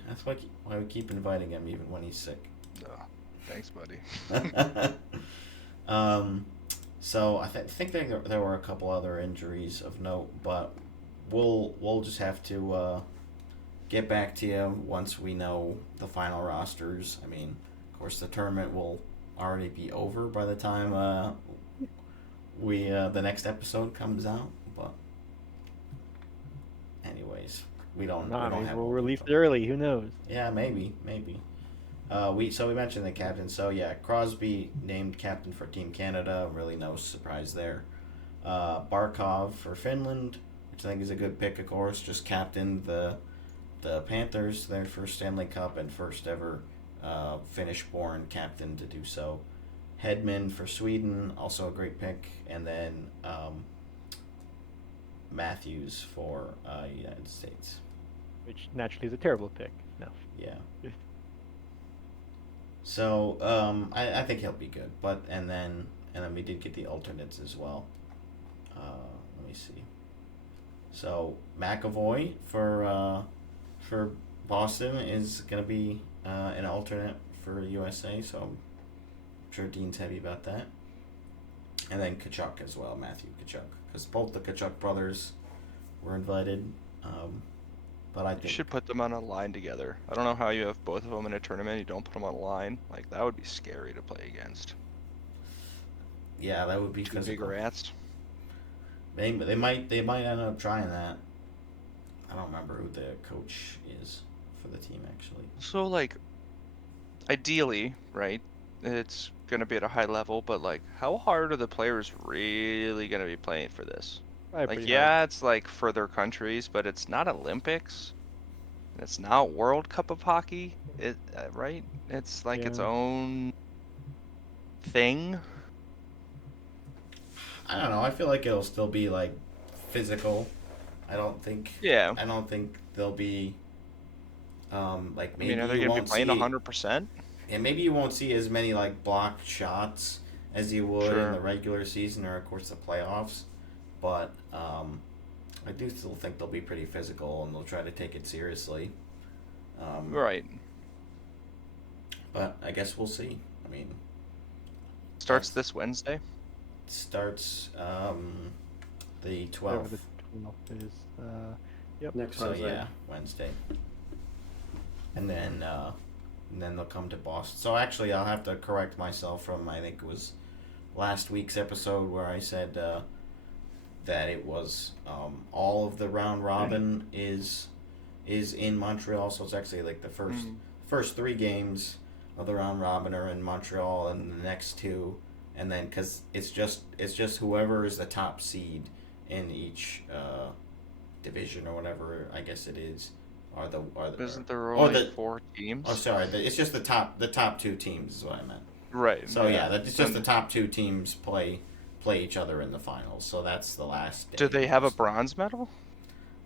keep inviting him even when he's sick. Oh, thanks, buddy. So I think there were a couple other injuries of note, but we'll just have to get back to you once we know the final rosters. I mean, of course, the tournament will already be over by the time the next episode comes out. But anyways, we don't have. We'll release it early. Who knows? Yeah, maybe. We mentioned the captain. So yeah, Crosby named captain for Team Canada. Really no surprise there. Barkov for Finland, which I think is a good pick. Of course, just captained the Panthers, their first Stanley Cup and first ever Finnish-born captain to do so. Hedman for Sweden, also a great pick, and then Matthews for United States, which naturally is a terrible pick. No. Yeah. So I think he'll be good, and then we did get the alternates as well. Let me see. So McAvoy for Boston is going to be an alternate for USA, so I'm sure Dean's happy about that. And then Tkachuk as well, Matthew Tkachuk, because both the Tkachuk brothers were invited. But I You think should put them on a line together. I don't know how you have both of them in a tournament. You don't put them on a line. Like, that would be scary to play against. yeah, that would be Two big physical. rats. They might end up trying that. I don't remember who the coach is for the team actually. So, like, ideally, right, it's going to be at a high level, but, like, how hard are the players really going to be playing for this? Probably Like, pretty yeah, it's, like, for their countries, but it's not Olympics. It's not World Cup of Hockey, right? It's, like, its Yeah. own thing. I don't know. I feel like it'll still be like physical. I don't think. Yeah. I don't think they'll be. Like I maybe mean, are they you going to be won't playing see. 100%? And maybe you won't see as many like blocked shots as you would in Sure. the regular season or of course the playoffs, but I do still think they'll be pretty physical and they'll try to take it seriously. Right. But I guess we'll see. I mean, Starts that's- this Wednesday. it starts the Whatever 12th. the 12th is. Yep. Next So Wednesday. yeah, Wednesday. And then they'll come to Boston. So actually, I'll have to correct myself from I think it was last week's episode where I said that it was all of the round robin is in Montreal. So it's actually like the first 3 games of the round robin are in Montreal, and the next 2, and then because it's just whoever is the top seed in each division or whatever I guess it is. Isn't there or only the- 4 teams? Oh, sorry. It's just the top 2 teams is what I meant. Right. So yeah, it's just And the top 2 teams play each other in the finals. So that's the last day. do they have a bronze medal?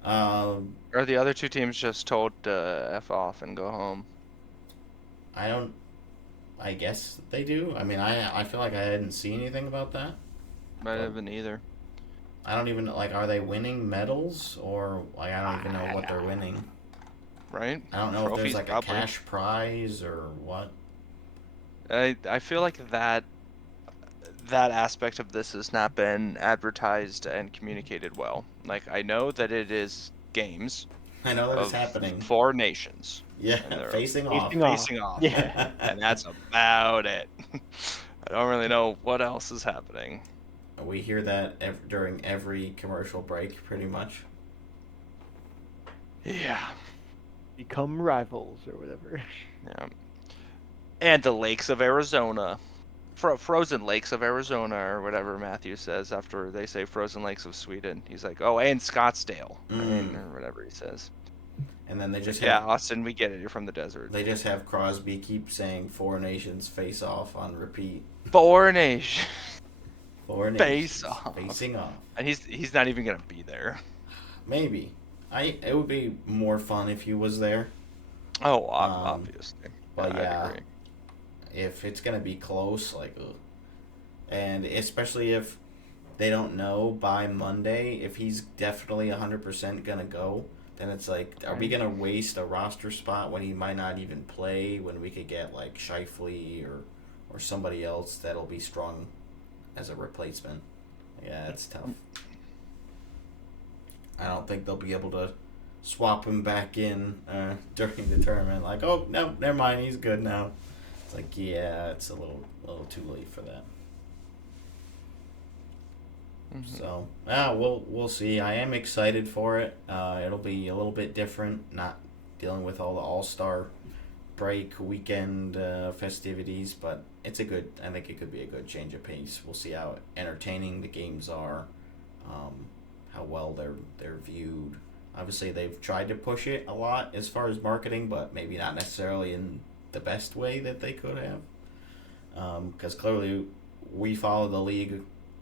Um, Or are the other 2 teams just told to F off and go home? I don't. I guess they do. I mean, I feel like I didn't see anything about that. I haven't either. I don't even like. Are they winning medals or like I don't even know what they're winning. Right? I don't know if Trophies, there's like probably. a cash prize or what. I feel like that aspect of this has not been advertised and communicated well. Like, I know that it is games I know that of it's happening. 4 nations. Yeah, and they're facing off. facing off. Yeah. And that's about it. I don't really know what else is happening. We hear that during every commercial break, pretty much. Yeah. Become rivals or whatever. Yeah. And the lakes of Arizona. Frozen lakes of Arizona, or whatever Matthew says after they say frozen lakes of Sweden. He's like, oh, and Scottsdale, right? Or whatever he says. And then they just Yeah, have, Austin, we get it. You're from the desert. they just have Crosby keep saying 4 nations face off on repeat. 4 nations. 4 nations Face off. facing off. And he's not even gonna be there. Maybe. It would be more fun if he was there. Oh, obviously. But I'd yeah, agree. if it's gonna be close, like, ugh. And especially if they don't know by Monday if he's definitely 100% gonna go, then it's like, are we gonna waste a roster spot when he might not even play? When we could get like Scheifele or somebody else that'll be strong as a replacement. Yeah, it's tough. I don't think they'll be able to swap him back in during the tournament. Like, oh no, never mind, he's good now. It's like, yeah, it's a little too late for that. Mhm. So, we'll see. I am excited for it. It'll be a little bit different, not dealing with all the All-Star break weekend festivities, but I think it could be a good change of pace. We'll see how entertaining the games are, how well they're viewed. Obviously, they've tried to push it a lot as far as marketing, but maybe not necessarily in the best way that they could have. Because clearly, we follow the league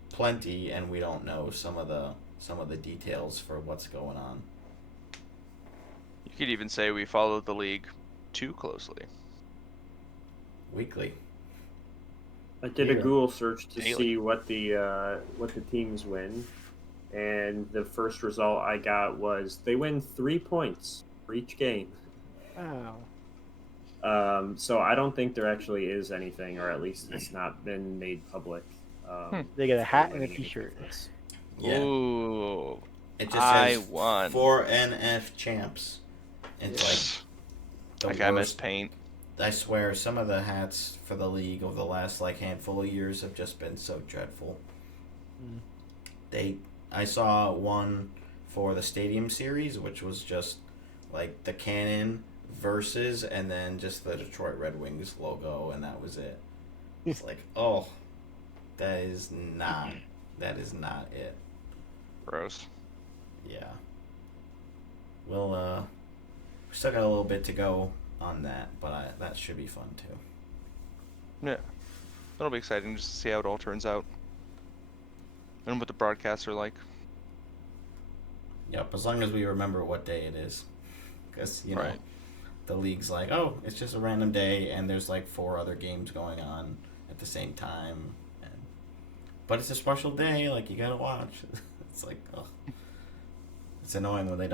plenty, and we don't know some of the details for what's going on. You could even say we follow the league too closely. Weekly. I did a Yeah. Google search to Daily. see what the teams win, and the first result I got was they win 3 points for each game. Wow. So I don't think there actually is anything, or at least it's not been made public. They get a hat for and a winning t-shirt. against us. Yeah. Ooh. It just I says won. 4 NF champs. It's like the like I miss worst. paint. I swear, some of the hats for the league over the last like handful of years have just been so dreadful. Mm. I saw one for the Stadium Series, which was just like the Cannon versus, and then just the Detroit Red Wings logo, and that was it. It's like, oh, that is not it. Gross. Yeah. Well, we still got a little bit to go on that, but that should be fun too. Yeah. It'll be exciting just to see how it all turns out. And what the broadcasts are like. Yep, as long as we remember what day it is. Because, Right. the league's like, oh, it's just a random day, and there's like 4 other games going on at the same time. But it's a special day, like, you gotta watch. It's like, oh. It's annoying when they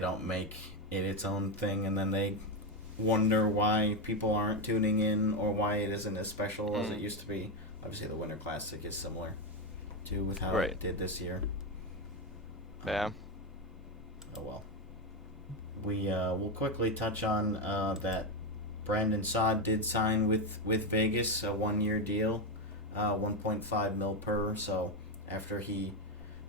don't make it its own thing, and then they wonder why people aren't tuning in or why it isn't as special as it used to be. Obviously, the Winter Classic is similar too with how Right. it did this year. Yeah. Oh well. We'll quickly touch on that Brandon Saad did sign with Vegas, a 1-year deal, 1.5 mil per. So after he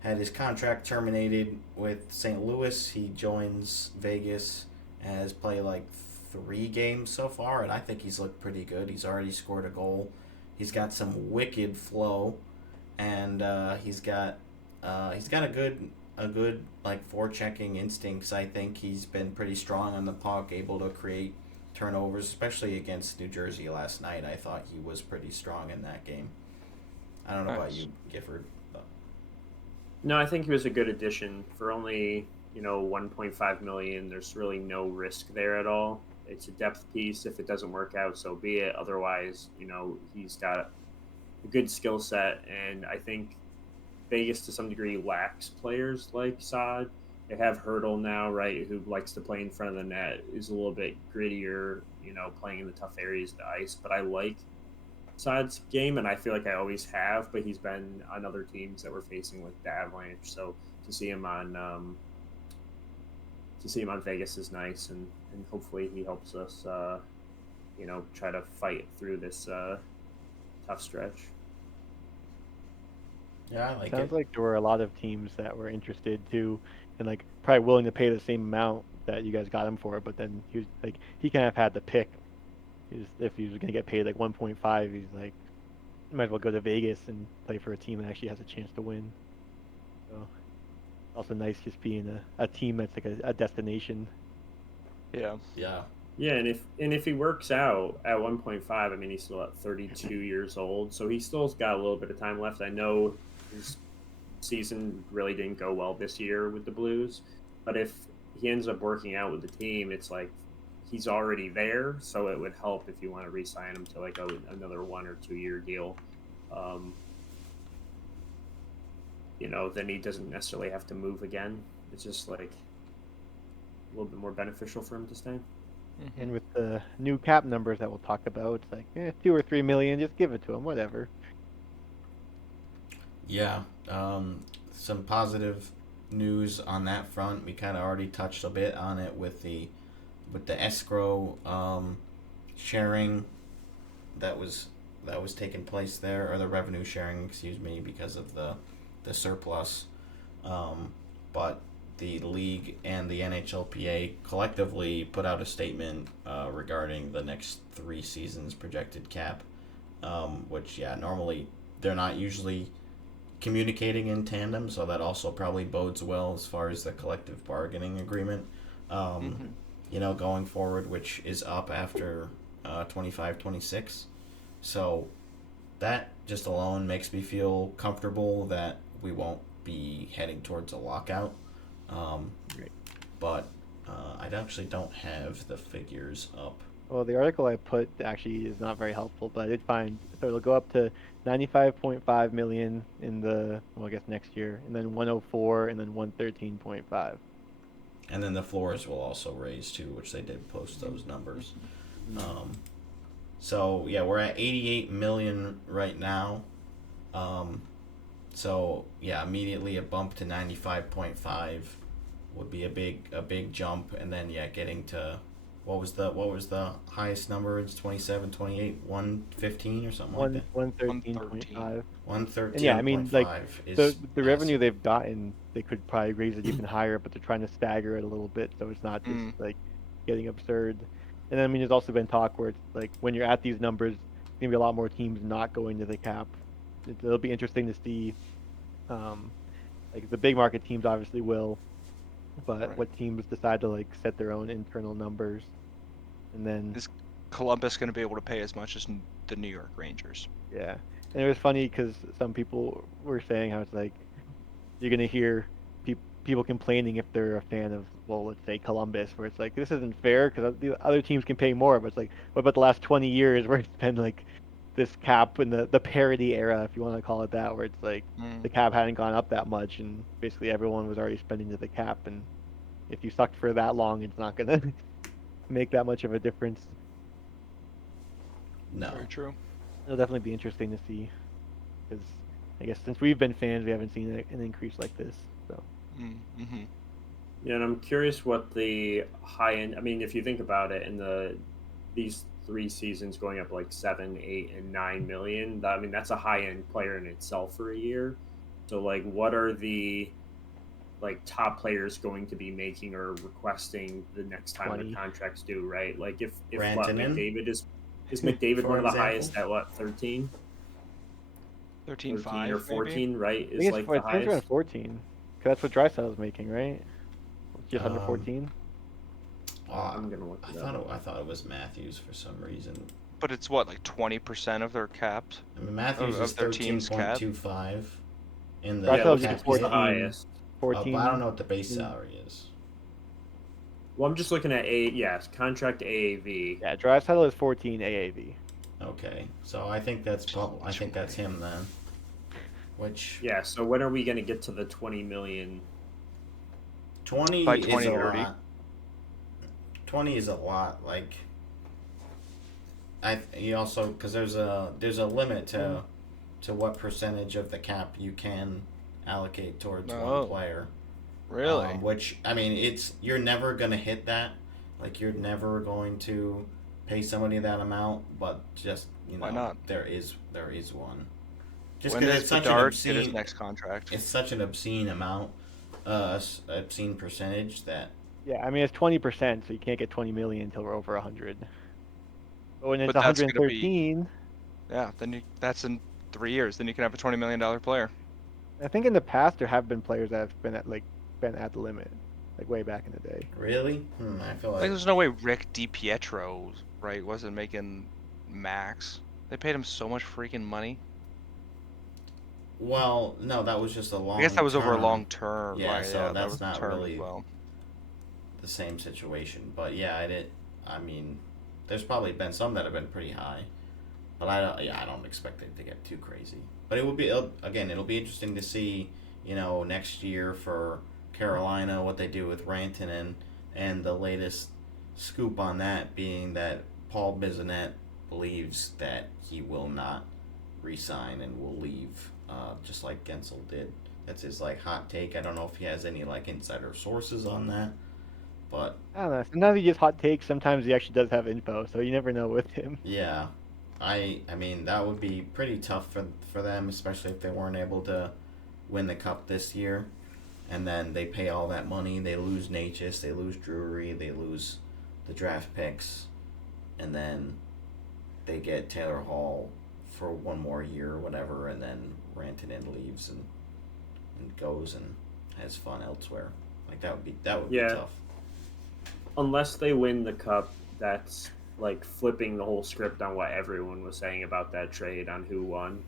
had his contract terminated with St. Louis, he joins Vegas and has played like 3 games so far, and I think he's looked pretty good. He's already scored a goal. He's got some wicked flow, and he's got a good like forechecking instincts. I think he's been pretty strong on the puck, able to create turnovers, especially against New Jersey last night. I thought he was pretty strong in that game. I don't know about Nice. you, Gifford. But... No, I think he was a good addition for only 1.5 million. There's really no risk there at all. It's a depth piece. If it doesn't work out, so be it. Otherwise, he's got a good skill set, and I think Vegas to some degree lacks players like Saad. They have Hurdle now, right, who likes to play in front of the net, is a little bit grittier, playing in the tough areas of the ice. But I like Saad's game, and I feel like I always have, but he's been on other teams that we're facing with the Avalanche. So to see him on Vegas is nice, and hopefully he helps us, try to fight through this tough stretch. Yeah, I like Sounds it. like there were a lot of teams that were interested too, and like probably willing to pay the same amount that you guys got him for. But then he was like, he kind of had to pick. If he was going to get paid like 1.5, he's like, might as well go to Vegas and play for a team that actually has a chance to win. So also nice just being a team that's like a destination. Yeah. Yeah. Yeah, and if he works out at 1.5, I mean, he's still at 32 years old, so he still's got a little bit of time left. I know his season really didn't go well this year with the Blues, but if he ends up working out with the team, it's like he's already there, so it would help if you want to re-sign him to like another 1 or 2 year deal. Then he doesn't necessarily have to move again. It's just like a little bit more beneficial for him to stay. And with the new cap numbers that we'll talk about, it's like 2 or 3 million, just give it to him, whatever. Yeah. Some positive news on that front. We kind of already touched a bit on it with the escrow sharing that was taking place there, or the revenue sharing, excuse me, because of the surplus. But the league and the NHLPA collectively put out a statement regarding the next 3 seasons projected cap, which, normally they're not usually communicating in tandem, so that also probably bodes well as far as the collective bargaining agreement, going forward, which is up after 25-26. So that just alone makes me feel comfortable that we won't be heading towards a lockout. Great. But I actually don't have the figures up. Well, the article I put actually is not very helpful, but I did find, so it'll go up to 95.5 million in I guess next year, and then 104, and then 113.5. And then the floors will also raise too, which they did post those numbers. So yeah, we're at 88 million right now. So yeah, immediately a bump to 95.5. would be a big jump, and then getting to what was the highest number? It's 27, 28, 115 or something like that. 113.5. 113. And yeah, I mean, like 113.5 is the revenue massive. they've gotten, they could probably raise it even higher, but they're trying to stagger it a little bit so it's not just like getting absurd. And then, I mean, there's also been talk where it's like when you're at these numbers, there's gonna be a lot more teams not going to the cap. It'll be interesting to see. Like the big market teams obviously will, but Right. what teams decide to like set their own internal numbers, and then Is Columbus going to be able to pay as much as the New York Rangers? yeah. And it was funny because some people were saying how it's like you're gonna hear people complaining if they're a fan of, well, let's say Columbus, where it's like this isn't fair because the other teams can pay more, but it's like what about the last 20 years where it's been like this cap in the parity era, if you want to call it that, where it's like the cap hadn't gone up that much and basically everyone was already spending to the cap, and if you sucked for that long, it's not gonna make that much of a difference. No. Very true. It'll definitely be interesting to see, because I guess since we've been fans, we haven't seen an increase like this. So. Mm-hmm. Yeah, and I'm curious what the high end. I mean, if you think about it, in these 3 seasons going up like 7, 8, and 9 million. I mean, that's a high end player in itself for a year. So, like, what are the top players going to be making or requesting the next time 20. their contracts due? Right? Like, if Rantanen? McDavid is McDavid For one of the example? highest at what 13? 13.5 or 14, maybe? right? I Is think like it's the around highest. 14, because that's what Drysdale's making, right? Just under 14. I'm gonna look it up. I thought it was Matthews for some reason. But it's what, like 20% of their caps? I mean, Matthews is Of their team's cap? 13.25 in the Drysdale Yeah, was cap just who's hit. the highest? 14. But I don't know what the base Mm. salary is. Well, I'm just looking at contract AAV. Yeah, Drysdale is 14 AAV. Okay, so I think that's him then. Which Yeah, so when are we going to get to the 20 million? 20 By is a 2030. lot. 20 is a lot. Like you also, because there's a limit to what percentage of the cap you can allocate towards one player. Really? Which, I mean, you're never gonna hit that. Like, you're never going to pay somebody that amount. But just Why not? there is one. Just When because does it's such an Bedard get his obscene, next contract? it's such an obscene amount, obscene percentage that. Yeah, I mean it's 20%, so you can't get 20 million until we're over 100. But when it's But that's gonna be 113, then that's in 3 years. Then you can have a $20 million player. I think in the past there have been players that have been at the limit, like way back in the day. Really? I feel Like like. there's no way Rick DiPietro, right, wasn't making max. They paid him so much freaking money. Well, no, that was just a long. I guess that was over a term. long term. Yeah, right? so that that's was not term really as well. the same situation. But yeah, I mean, there's probably been some that have been pretty high, but I don't expect it to get too crazy. But it'll be interesting to see, next year for Carolina what they do with Rantanen, and the latest scoop on that being that Paul Bissonnette believes that he will not resign and will leave, just like Gensel did. That's his hot take. I don't know if he has any insider sources on that, but I don't know. Sometimes he gives hot takes. Sometimes he actually does have info, so you never know with him. yeah, I mean that would be pretty tough for them, especially if they weren't able to win the cup this year, and then they pay all that money. They lose Natchez, they lose Drury, they lose the draft picks, and then they get Taylor Hall for one more year or whatever, and then Rantanen leaves and goes and has fun elsewhere. That would be tough. Unless they win the cup, that's flipping the whole script on what everyone was saying about that trade on who won.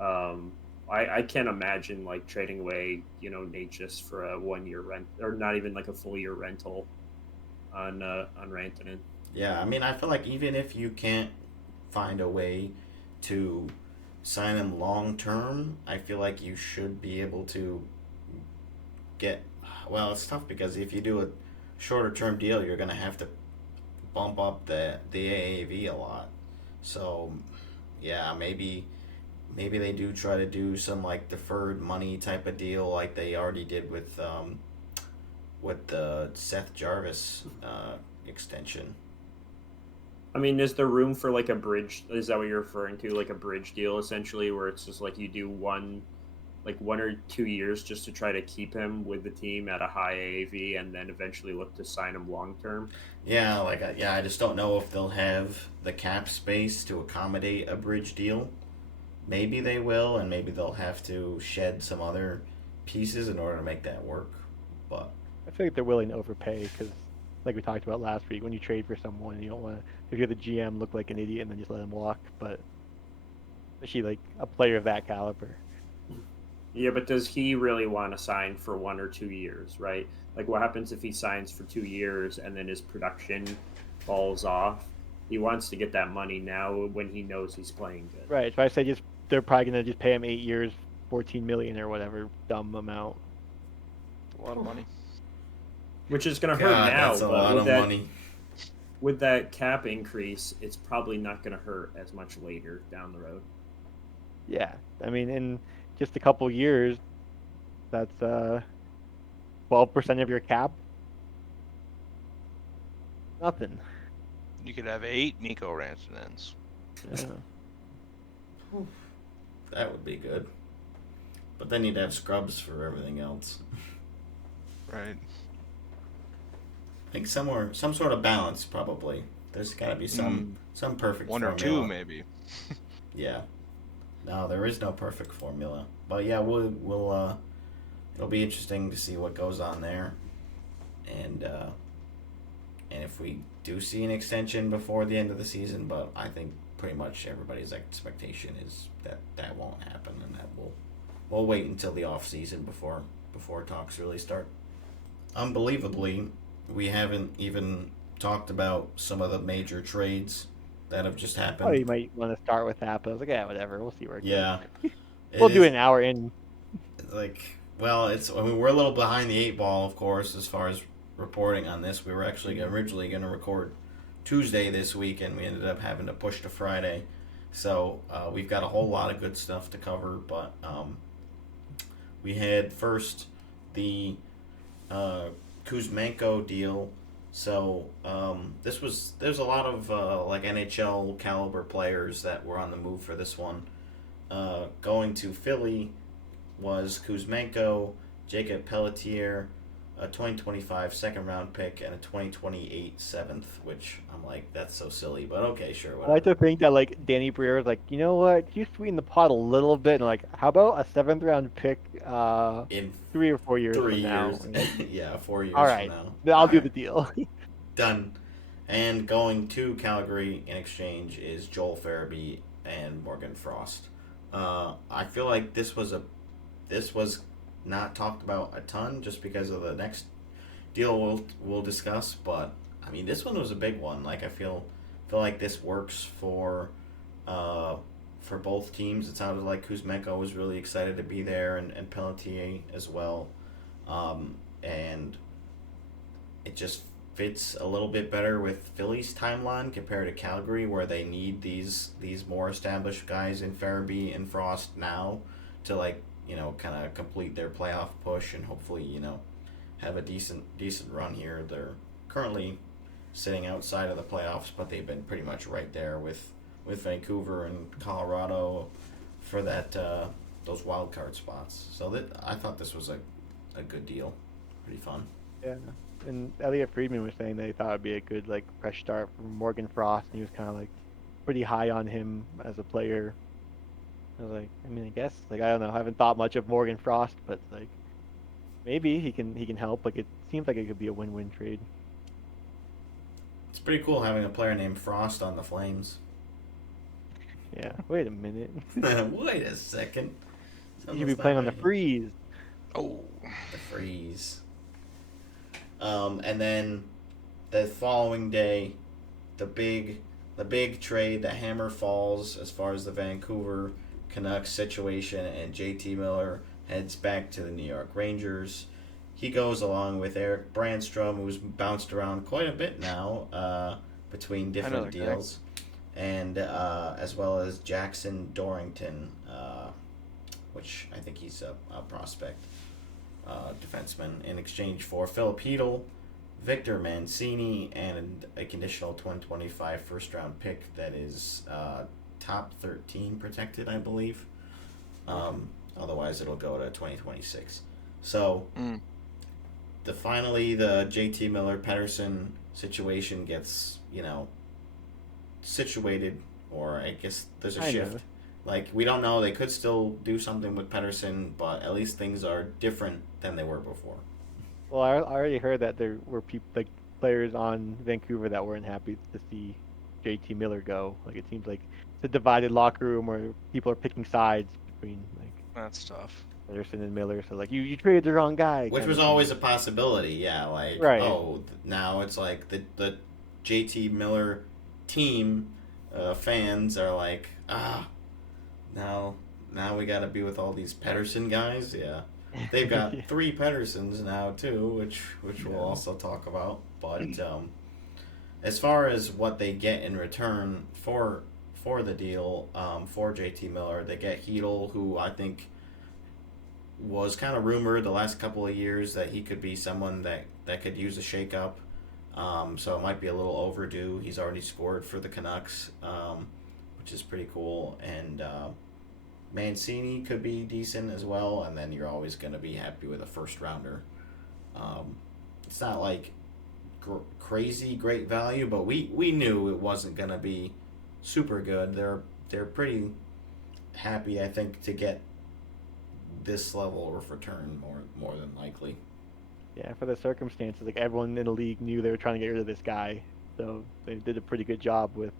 I can't imagine trading away Natchez for a 1-year rent, or not even a full year rental on Rantanen. Yeah, I mean, I feel like even if you can't find a way to sign him long term, I feel like you should be able to get. Well, it's tough because if you do a shorter term deal, you're gonna have to bump up the AAV a lot. So, yeah, maybe they do try to do some deferred money type of deal like they already did with with the Seth Jarvis extension. I mean, is there room for like a bridge? Is that what you're referring to? Like a bridge deal, essentially, where it's just like you do one or 2 years just to try to keep him with the team at a high AAV, and then eventually look to sign him long term. Yeah, I just don't know if they'll have the cap space to accommodate a bridge deal. Maybe they will, and maybe they'll have to shed some other pieces in order to make that work. But I feel like they're willing to overpay because, like we talked about last week, when you trade for someone, you don't want to, if you're the GM, look like an idiot and then just let him walk. But especially like a player of that caliber. Yeah, but does he really want to sign for 1 or 2 years, right? Like, what happens if he signs for 2 years and then his production falls off? He wants to get that money now when he knows he's playing good. Right. So I say they're probably gonna just pay him 8 years, 14 million or whatever dumb amount. A lot of money. Which is going to hurt God, now, that's a but lot with of that, money. with that cap increase, it's probably not going to hurt as much later down the road. Yeah. I mean, in just a couple years, that's 12% of your cap. Nothing. You could have 8 Mikko Rantanens. Yeah. That would be good. But then you'd have scrubs for everything else. Right. I think some sort of balance probably. There's got to be some perfect 1 or formula. 2 maybe. Yeah. No, there is no perfect formula. But yeah, we'll it'll be interesting to see what goes on there. And if we do see an extension before the end of the season, but I think pretty much everybody's expectation is that won't happen, and that we'll wait until the off season before talks really start. Unbelievably, we haven't even talked about some of the major trades that have just happened. Oh, you might want to start with that, but I was like, yeah, whatever. We'll see where it goes. Yeah. We'll do an hour in. Like, well, we're a little behind the 8 ball, of course, as far as reporting on this. We were actually originally going to record Tuesday this week, and we ended up having to push to Friday. So we've got a whole lot of good stuff to cover, but we had first the Kuzmenko deal. So there's a lot of like NHL caliber players that were on the move for this one. Going to Philly was Kuzmenko, Jacob Pelletier, a 2025 second round pick, and a 2028 7th, which I'm like, that's so silly, but okay, sure, I whatever. like to think that like Danny Briere was like, you know what? You sweeten the pot a little bit, and like, how about a 7th round pick In 3 or 4 years 3 from now? years. Yeah, 4 years All right, from now. then I'll do All the deal. Done. And going to Calgary in exchange is Joel Farabee and Morgan Frost. I feel like this was not talked about a ton just because of the next deal we'll discuss, but I mean this one was a big one. Like I feel like this works for both teams. It sounded like Kuzmenko was really excited to be there, and Pelletier as well, and it just fits a little bit better with Philly's timeline compared to Calgary, where they need these more established guys in Farabee and Frost now to kind of complete their playoff push and hopefully have a decent run here. They're currently sitting outside of the playoffs, but they've been pretty much right there with Vancouver and Colorado for that those wild card spots. So I thought this was a good deal, pretty fun. Yeah. And Elliot Friedman was saying that he thought it'd be a good like fresh start for Morgan Frost, and he was kind of like pretty high on him as a player. I was like, I mean, I guess like I don't know, I haven't thought much of Morgan Frost, but like maybe he can help. Like it seems like it could be a win-win trade. It's pretty cool having a player named Frost on the Flames. Yeah. Wait a minute. Wait a second. You should be playing on the Freeze. Oh. The Freeze. And then the following day, the big trade, the hammer falls as far as the Vancouver Canucks situation, and JT Miller heads back to the New York Rangers. He goes along with Eric Brandstrom, who's bounced around quite a bit now between different deals, and as well as Jackson Dorrington, which I think he's a prospect. defenseman in exchange for Filipino, Victor Mancini, and a conditional 2025 first round pick that is top 13 protected, I believe. Otherwise, it'll go to 2026. So, finally, the JT Miller Pettersson situation gets, situated, or I guess there's a shift. Like, we don't know. They could still do something with Pettersson, but at least things are different than they were before. Well, I already heard that there were players on Vancouver that weren't happy to see JT Miller go. Like, it seems like it's a divided locker room where people are picking sides between, like, That's tough. Pettersson and Miller. So, like, you traded the wrong guy. Which was always a possibility, yeah. Like, right. Now it's like the JT Miller team fans are like, now we got to be with all these Pettersson guys. Yeah, they've got 3 Petterssons now too, which we'll also talk about. But as far as what they get in return for the deal, for JT Miller, they get Hedl, who I think was kind of rumored the last couple of years that he could be someone that could use a shakeup. So it might be a little overdue. He's already scored for the Canucks, which is pretty cool. And Mancini could be decent as well. And then you're always going to be happy with a first rounder. It's not like crazy great value, but we knew it wasn't going to be super good. They're pretty happy, I think, to get this level of return more than likely. Yeah, for the circumstances, like, everyone in the league knew they were trying to get rid of this guy, so they did a pretty good job with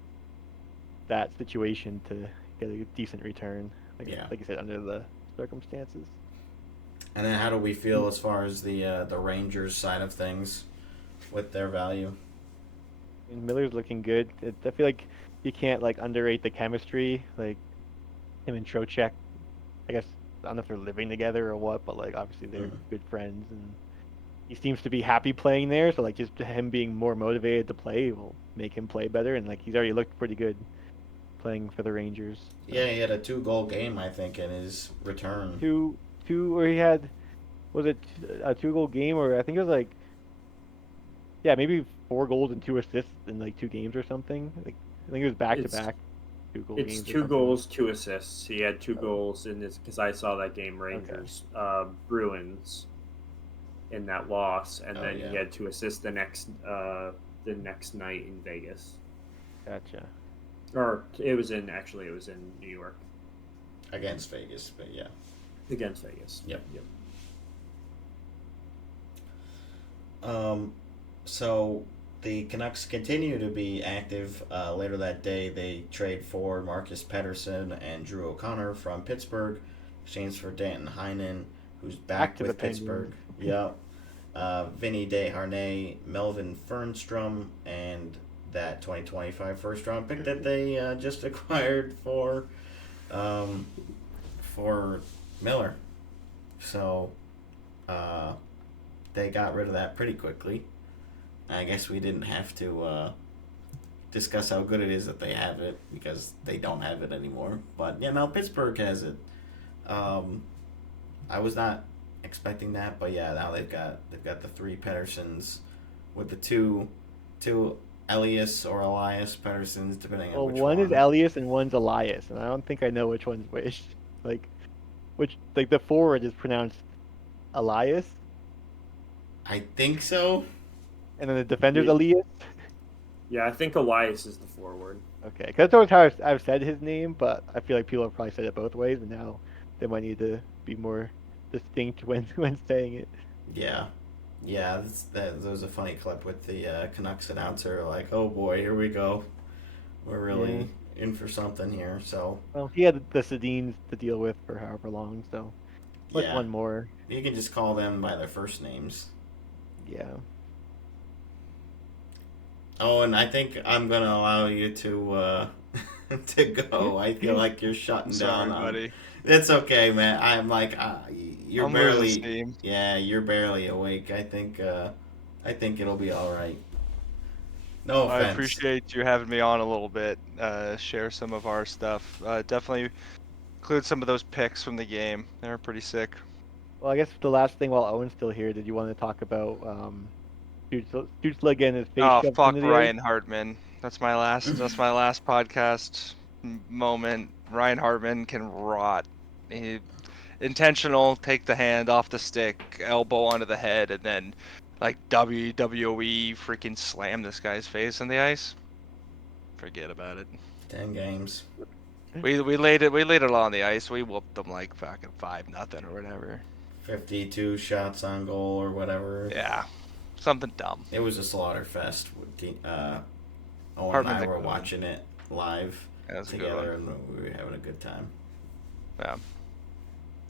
that situation to get a decent return. Like you said, under the circumstances. And then, how do we feel as far as the Rangers side of things with their value? And Miller's looking good. I feel like you can't, like, underrate the chemistry, like him and Trocheck. I guess I don't know if they're living together or what, but, like, obviously they're good friends, and he seems to be happy playing there. So, like, just him being more motivated to play will make him play better, and, like, he's already looked pretty good playing for the Rangers. So. Yeah, he had a 2-goal game, I think, in his return. Two, or he had, was it a 2-goal game, or I think it was like, yeah, maybe 4 goals and 2 assists in, like, 2 games or something. Like, I think it was back-to-back 2-goal games. It's 2 goals, 2 assists. He had 2 goals in this, because I saw that game, Rangers, Bruins, in that loss, and then he had 2 assists the next night in Vegas. Gotcha. Or it was in New York. Against Vegas, but yeah. Against Vegas. Yep. So the Canucks continue to be active. Later that day, they trade for Marcus Pettersson and Drew O'Connor from Pittsburgh, exchange for Danton Heinen, who's back with Pittsburgh. Yep. Vinny Desharnais, Melvin Fernstrom, and that 2025 first round pick that they just acquired for Miller. So they got rid of that pretty quickly. I guess we didn't have to discuss how good it is that they have it, because they don't have it anymore. But yeah, now Pittsburgh has it. I was not expecting that, but yeah, now they've got the 3 Petterssons with the two Elias or Elias Petterssons, depending on which one. Well, one is Elias and one's Elias, and I don't think I know which one's which. Like the forward is pronounced Elias. I think so. And then the defender's Elias. Yeah, I think Elias is the forward. Okay, because that's always how I've said his name, but I feel like people have probably said it both ways, and now they might need to be more distinct when saying it. Yeah. There was a funny clip with the Canucks announcer, like, "Oh boy, here we go. We're really in for something here." So. Well, he had the Sedins to deal with for however long, so one more. You can just call them by their first names. Yeah. Oh, and I think I'm gonna allow you to to go. I feel like you're shutting down. Sorry, buddy. It's okay, man. I'm like, you're I'm barely. Yeah, you're barely awake. I think it'll be all right. No offense. I appreciate you having me on a little bit. Share some of our stuff. Definitely include some of those picks from the game. They were pretty sick. Well, I guess the last thing while Owen's still here, did you want to talk about Stützle getting his face Oh shoved fuck into the ice? Ryan Hartman. That's my last. That's my last podcast moment. Ryan Hartman can rot. He intentional, take the hand off the stick, elbow onto the head, and then like WWE freaking slam this guy's face on the ice. Forget about it. 10 games. We laid it all on the ice. We whooped them like fucking 5-0 or whatever. 52 shots on goal or whatever. Yeah, something dumb. It was a slaughter fest. Owen and Hartman's I a were good one. watching it live That's a good together, one. and we were having a good time. Yeah.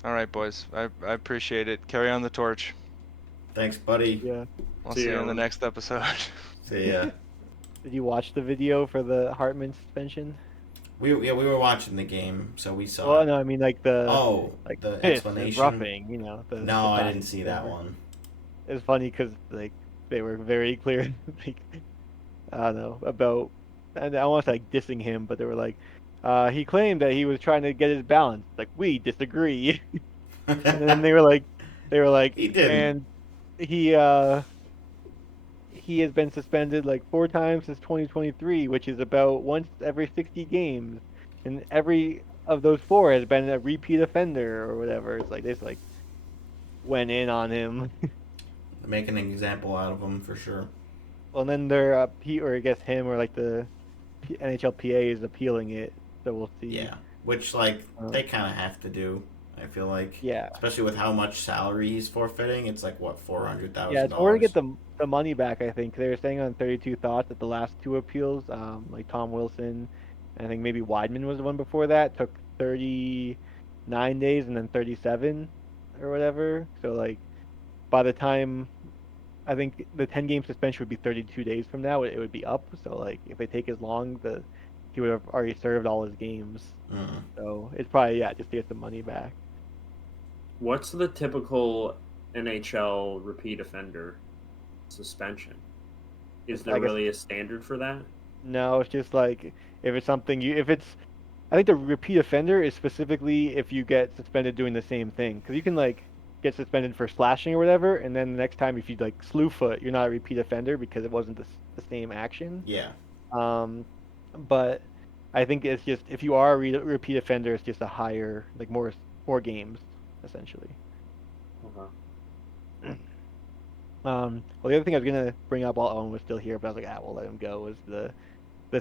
All right, boys. I appreciate it. Carry on the torch. Thanks, buddy. Yeah. I'll See see you, you in the Owen. next episode. See ya. Did you watch the video for the Hartman suspension? we were watching the game, so we saw Well, it. no, I mean like the Oh, like the piss and explanation. roughing, the No, I plastic didn't see that cover. one. It's funny because like they were very clear, like I don't know about, and I want to say like dissing him, but they were like, he claimed that he was trying to get his balance. Like we disagree, and then they were like, He didn't. and he has been suspended like 4 times since 2023, which is about once every 60 games, and every of those 4 has been a repeat offender or whatever. It's like they just like went in on him. Make an example out of him for sure. Well, and then they're or I guess him or like the NHLPA is appealing it, so we'll see. Yeah, which like Uh, they kind of have to do. I feel like, Yeah, especially with how much salary he's forfeiting. It's like what, $400,000. yeah, it's more to get the money back. I think they were saying on 32 Thoughts that the last 2 appeals, like Tom Wilson, and I think maybe Weidman was the one before that, took 39 days and then 37 or whatever. So like by the time I think the 10-game suspension would be 32 days from now, it would be up. So like if they take as long, he would have already served all his games. Mm. So it's probably just to get the money back. What's the typical NHL repeat offender suspension? Is I there guess- really a standard for that? No, it's just like if it's something I think the repeat offender is specifically if you get suspended doing the same thing, because you can like get suspended for slashing or whatever, and then the next time if you like slew foot, you're not a repeat offender because it wasn't the same action. Yeah. But I think it's just if you are a repeat offender, it's just a higher like more games essentially. Well, the other thing I was gonna bring up while Owen was still here, but I was like, we'll let him go. Was the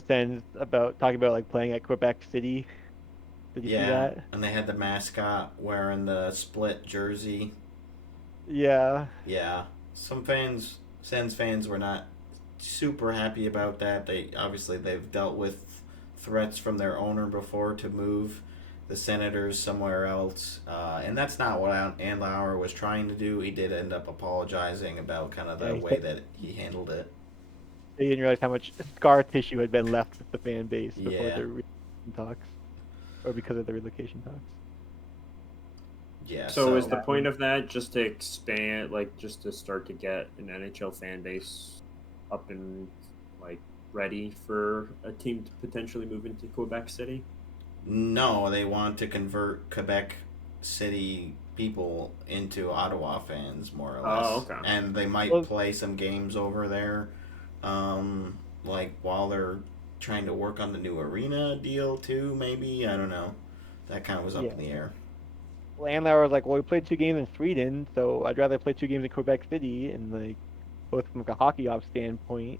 Sens talking about like playing at Quebec City? Did you see Yeah, that? and they had the mascot wearing the split jersey. Yeah. Yeah, some Sens fans were not super happy about that. They've dealt with threats from their owner before to move the Senators somewhere else, and that's not what Andlauer was trying to do. He did end up apologizing about kind of the Yeah, way that he handled it. They didn't realize how much scar tissue had been left with the fan base before Yeah. the relocation talks, or because of the relocation talks. Yeah. So is the point of that just to expand, like just to start to get an NHL fan base up and like ready for a team to potentially move into Quebec City? No, they want to convert Quebec City people into Ottawa fans, more or less. Oh, okay. And they might Well- play some games over there, like while they're trying to work on the new arena deal too. Maybe, I don't know. That kind of was up Yeah. in the air. Well, Andlauer was like, well, we played 2 games in Sweden, so I'd rather play 2 games in Quebec City, and like both from like a hockey off standpoint,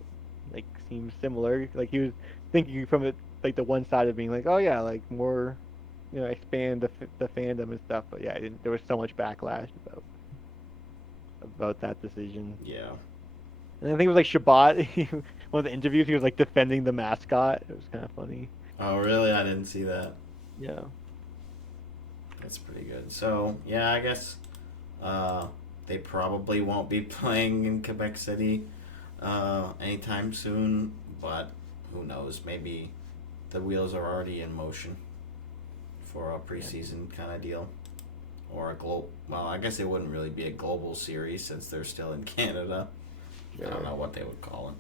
like seems similar. Like he was thinking from it like the one side of being like, oh yeah, like more, expand the fandom and stuff. But yeah, there was so much backlash about that decision. Yeah. And I think it was like Shabbat. One of the interviews, he was like defending the mascot. It was kind of funny. Oh, really? I didn't see that. Yeah. That's pretty good. So, yeah, I guess they probably won't be playing in Quebec City anytime soon, but who knows? Maybe the wheels are already in motion for a preseason kind of deal. Or a global. Well, I guess it wouldn't really be a global series since they're still in Canada. I don't know what they would call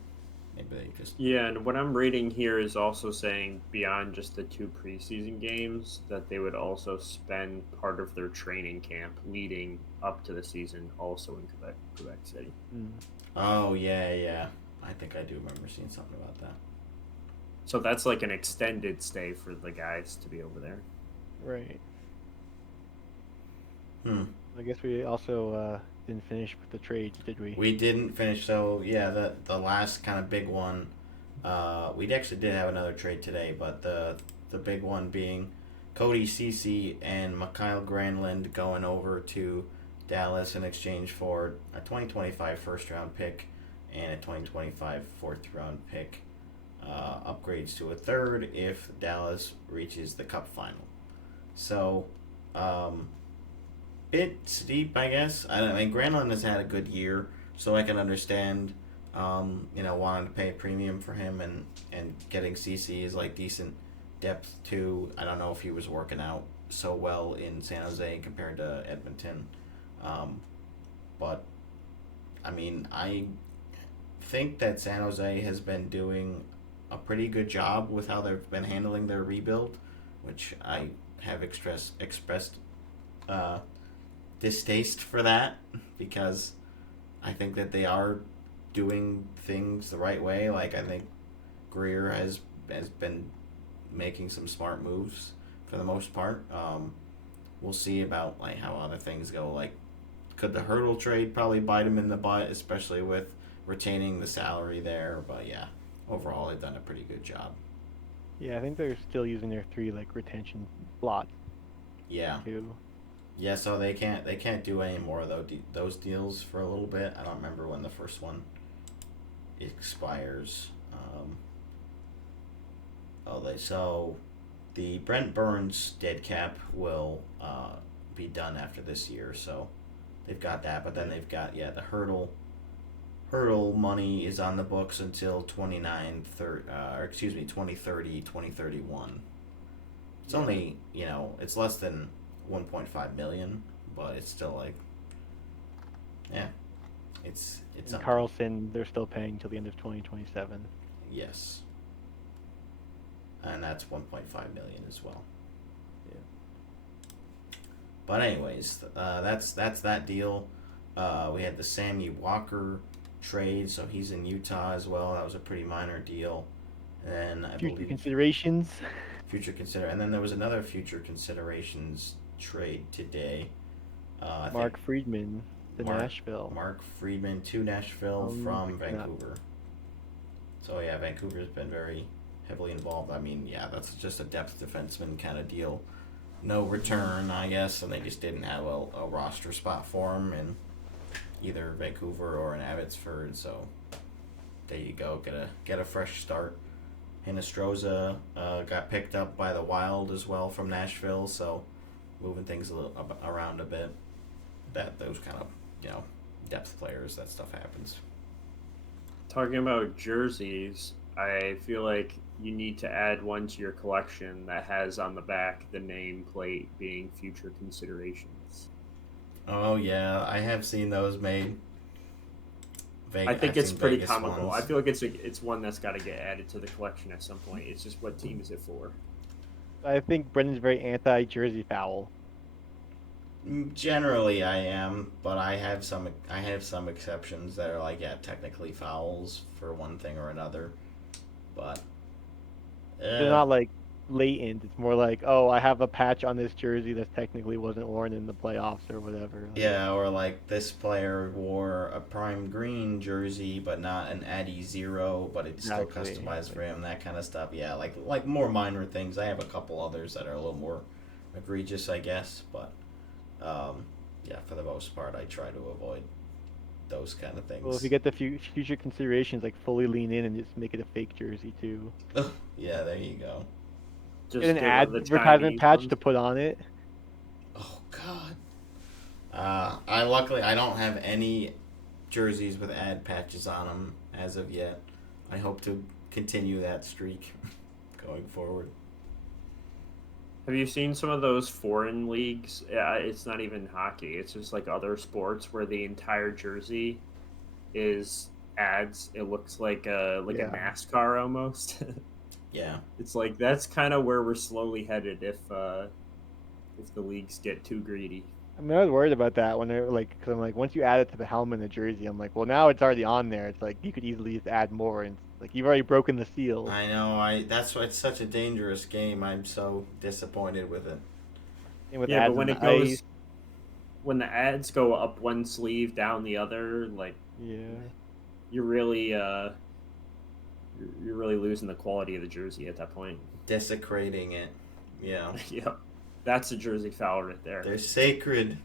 it. Maybe they just. Yeah, and what I'm reading here is also saying beyond just the 2 preseason games that they would also spend part of their training camp leading up to the season also in Quebec City. Mm. Oh yeah. I think I do remember seeing something about that. So that's like an extended stay for the guys to be over there. Right. Hmm. I guess we also didn't finish with the trades, did we? We didn't finish. So yeah, the last kind of big one. We actually did have another trade today, but the big one being Cody Ceci and Mikhail Granlund going over to Dallas in exchange for a 2025 first round pick and a 2025 fourth round pick. Upgrades to a third if Dallas reaches the Cup final. So, bit steep, I guess. I mean, Granlund has had a good year, so I can understand, wanting to pay a premium for him and getting CC is like decent depth too. I don't know if he was working out so well in San Jose compared to Edmonton, but I mean, I think that San Jose has been doing a pretty good job with how they've been handling their rebuild, which I have expressed distaste for that because I think that they are doing things the right way. Like I think Greer has been making some smart moves for the most part. We'll see about like how other things go. Like, could the Hurdle trade probably bite him in the butt, especially with retaining the salary there? But yeah, overall they've done a pretty good job. Yeah, I think they're still using their 3 like retention slots Yeah. too. Yeah, so they can't do any more of those deals for a little bit. I don't remember when the first one expires. So the Brent Burns dead cap will be done after this year. So they've got that, but then they've got the hurdle money is on the books until 2030, 2031. It's only, it's less than 1.5 million, but it's still like, it's And something. Carlson, they're still paying till the end of 2027. Yes. And that's 1.5 million as well. Yeah. But anyways, that's that deal. We had the Sammy Walker trade, so he's in Utah as well. That was a pretty minor deal. And I Future believe considerations. and then there was another future considerations trade today. Mark Friedman to Nashville. Mark Friedman to Nashville from picking up. Vancouver. So yeah, Vancouver's been very heavily involved. I mean, yeah, that's just a depth defenseman kind of deal. No return, I guess, and they just didn't have a roster spot for him in either Vancouver or in Abbotsford. So there you go, get a fresh start. Hinostroza got picked up by the Wild as well from Nashville, so moving things a little around a bit. Those kind of depth players, that stuff happens. Talking about jerseys, I feel like you need to add one to your collection that has on the back the nameplate being future considerations. Oh yeah, I have seen those made. I think it's pretty Vegas comical. ones. I feel like it's one that's got to get added to the collection at some point. It's just, what team is it for? I think Brendan's very anti-jersey foul. Generally, I am, but I have some exceptions that are like, technically fouls for one thing or another, but They're not like blatant. It's more like, oh, I have a patch on this jersey that technically wasn't worn in the playoffs or whatever. Yeah, or like this player wore a prime green jersey, but not an Addy 0, but it's still customized for him. That kind of stuff. Yeah, like more minor things. I have a couple others that are a little more egregious, I guess, but for the most part, I try to avoid those kind of things. Well, if you get the future considerations, like fully lean in and just make it a fake jersey too. Yeah, there you go. Just Get an advertisement patch to put on it. Oh God. I don't have any jerseys with ad patches on them as of yet. I hope to continue that streak going forward. Have you seen some of those foreign leagues? Yeah, it's not even hockey. It's just like other sports where the entire jersey is ads, it looks like a Yeah. NASCAR almost. Yeah. It's like that's kind of where we're slowly headed if the leagues get too greedy. I mean, I was worried about that when they're like, because I'm like, once you add it to the helmet and the jersey, I'm like, well, now it's already on there. It's like you could easily just add more, and it's like you've already broken the seal. I know. That's why it's such a dangerous game. I'm so disappointed with it. And with Yeah, but ads on when the it goes, ice, when the ads go up one sleeve, down the other, like yeah. you're really you're really losing the quality of the jersey at that point. Desecrating it. Yeah. Yep, that's a jersey foul right there. They're sacred.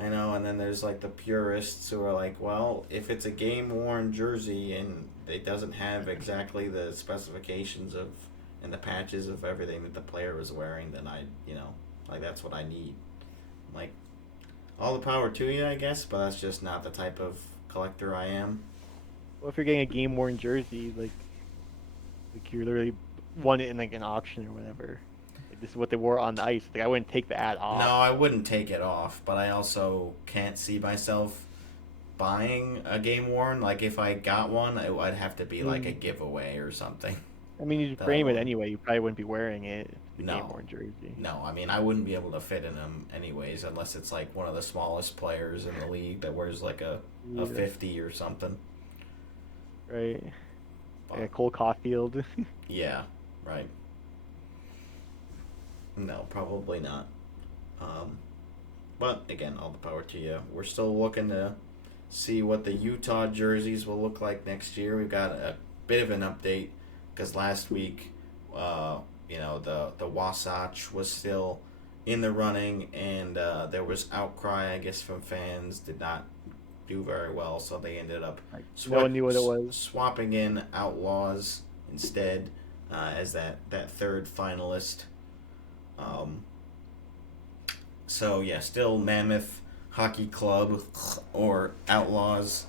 I know, and then there's like the purists who are like, well, if it's a game worn jersey and it doesn't have exactly the specifications of and the patches of everything that the player was wearing, then like that's what I need. Like, all the power to you, I guess, but that's just not the type of collector I am. Well, if you're getting a game worn jersey, like you literally won it in like an auction or whatever. Like, this is what they wore on the ice. Like I wouldn't take the ad off. No, I wouldn't take it off, but I also can't see myself buying a game worn. Like, if I got one, I'd have to be like a giveaway or something. I mean, you That frame it one. anyway. You probably wouldn't be wearing it. It's a No. game worn jersey. No, I mean, I wouldn't be able to fit in them anyways, unless it's like one of the smallest players in the league that wears like a Yeah. 50 or something. Right. But, Yeah, Cole Caulfield. yeah, right. No, probably not. But again, all the power to you. We're still looking to see what the Utah jerseys will look like next year. We've got a bit of an update because last week, the Wasatch was still in the running, and there was outcry, I guess, from fans. Did not do very well, so they ended up No one knew what it was. swapping in Outlaws instead as that third finalist. So yeah, still Mammoth Hockey Club or Outlaws,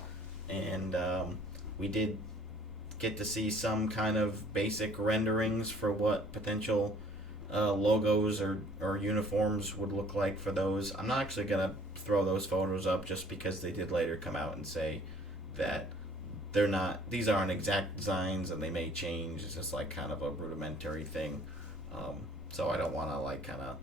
and we did get to see some kind of basic renderings for what potential logos or uniforms would look like for those. I'm not actually gonna throw those photos up just because they did later come out and say that these aren't exact designs and they may change. It's just like kind of a rudimentary thing. So I don't want to like kind of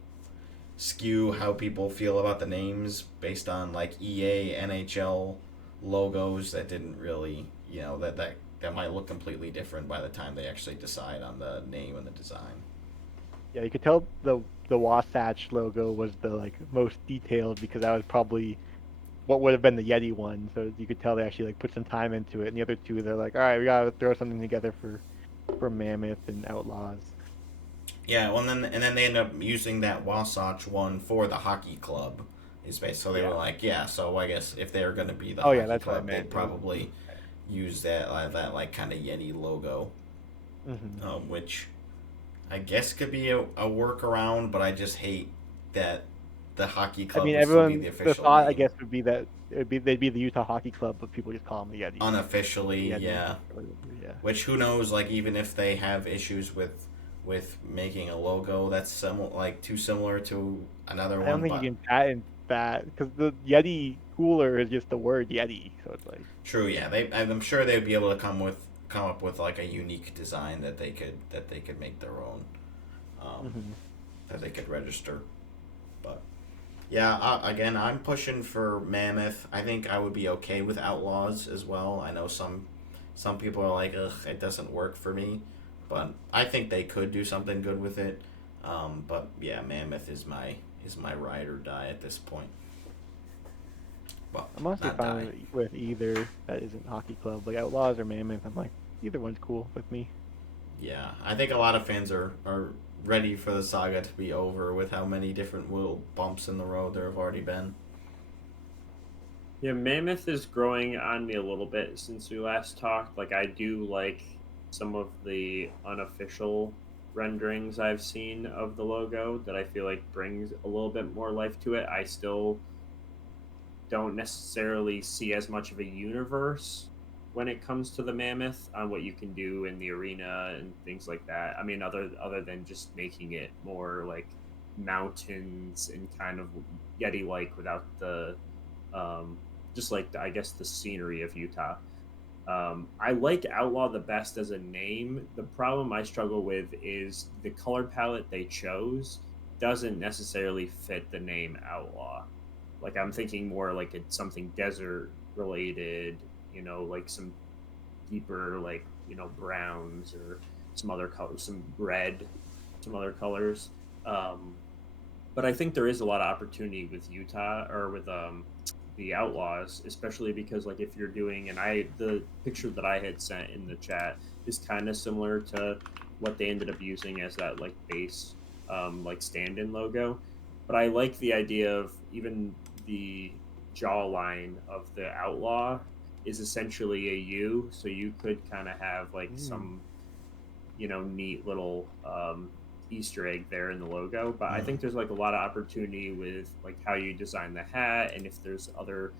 skew how people feel about the names based on like EA, NHL logos that didn't really, that might look completely different by the time they actually decide on the name and the design. Yeah, you could tell the Wasatch logo was the like most detailed because that was probably what would have been the Yeti one. So you could tell they actually like put some time into it. And the other two, they're like, all right, we gotta throw something together for Mammoth and Outlaws. Yeah, well, and then they end up using that Wasatch one for the hockey club. So they were like, yeah. So I guess if they're gonna be the hockey that's what I club, meant. they'd probably use that like kind of Yeti logo, which I guess could be a workaround. But I just hate that the hockey club. I mean, would still be everyone the the official thought I name. guess would be that they'd be the Utah Hockey Club, but people just call them the Yeti. Unofficially, Yeti. yeah. Yeah. Which who knows? Like even if they have issues with making a logo that's too similar to another one. I don't think you can patent that because the Yeti cooler is just the word Yeti, so it's like. True, yeah. I'm sure they'd be able to come up with like a unique design that they could make their own, that they could register. But yeah, again, I'm pushing for Mammoth. I think I would be okay with Outlaws as well. I know some people are like, ugh, it doesn't work for me. But I think they could do something good with it. But yeah, Mammoth is my ride or die at this point. Well, I'm honestly not fine die. with either that isn't Hockey Club, like Outlaws or Mammoth. I'm like, either one's cool with me. Yeah, I think a lot of fans are ready for the saga to be over with how many different little bumps in the road there have already been. Yeah, Mammoth is growing on me a little bit since we last talked. Like, I do like some of the unofficial renderings I've seen of the logo that I feel like brings a little bit more life to it. I still don't necessarily see as much of a universe when it comes to the Mammoth on what you can do in the arena and things like that. I mean, other than just making it more like mountains and kind of Yeti-like without the just like I guess the scenery of Utah. I like Outlaw the best as a name. The problem I struggle with is the color palette they chose doesn't necessarily fit the name Outlaw. Like I'm thinking more like it's something desert related, like some deeper browns or some other colors, some red, some other colors. But I think there is a lot of opportunity with Utah or with the Outlaws, especially because like if you're doing the picture that I had sent in the chat is kind of similar to what they ended up using as that like base like stand-in logo. But I like the idea of even the jawline of the Outlaw is essentially a U, so you could kind of have like some neat little Easter egg there in the logo. But I think there's like a lot of opportunity with like how you design the hat and if there's other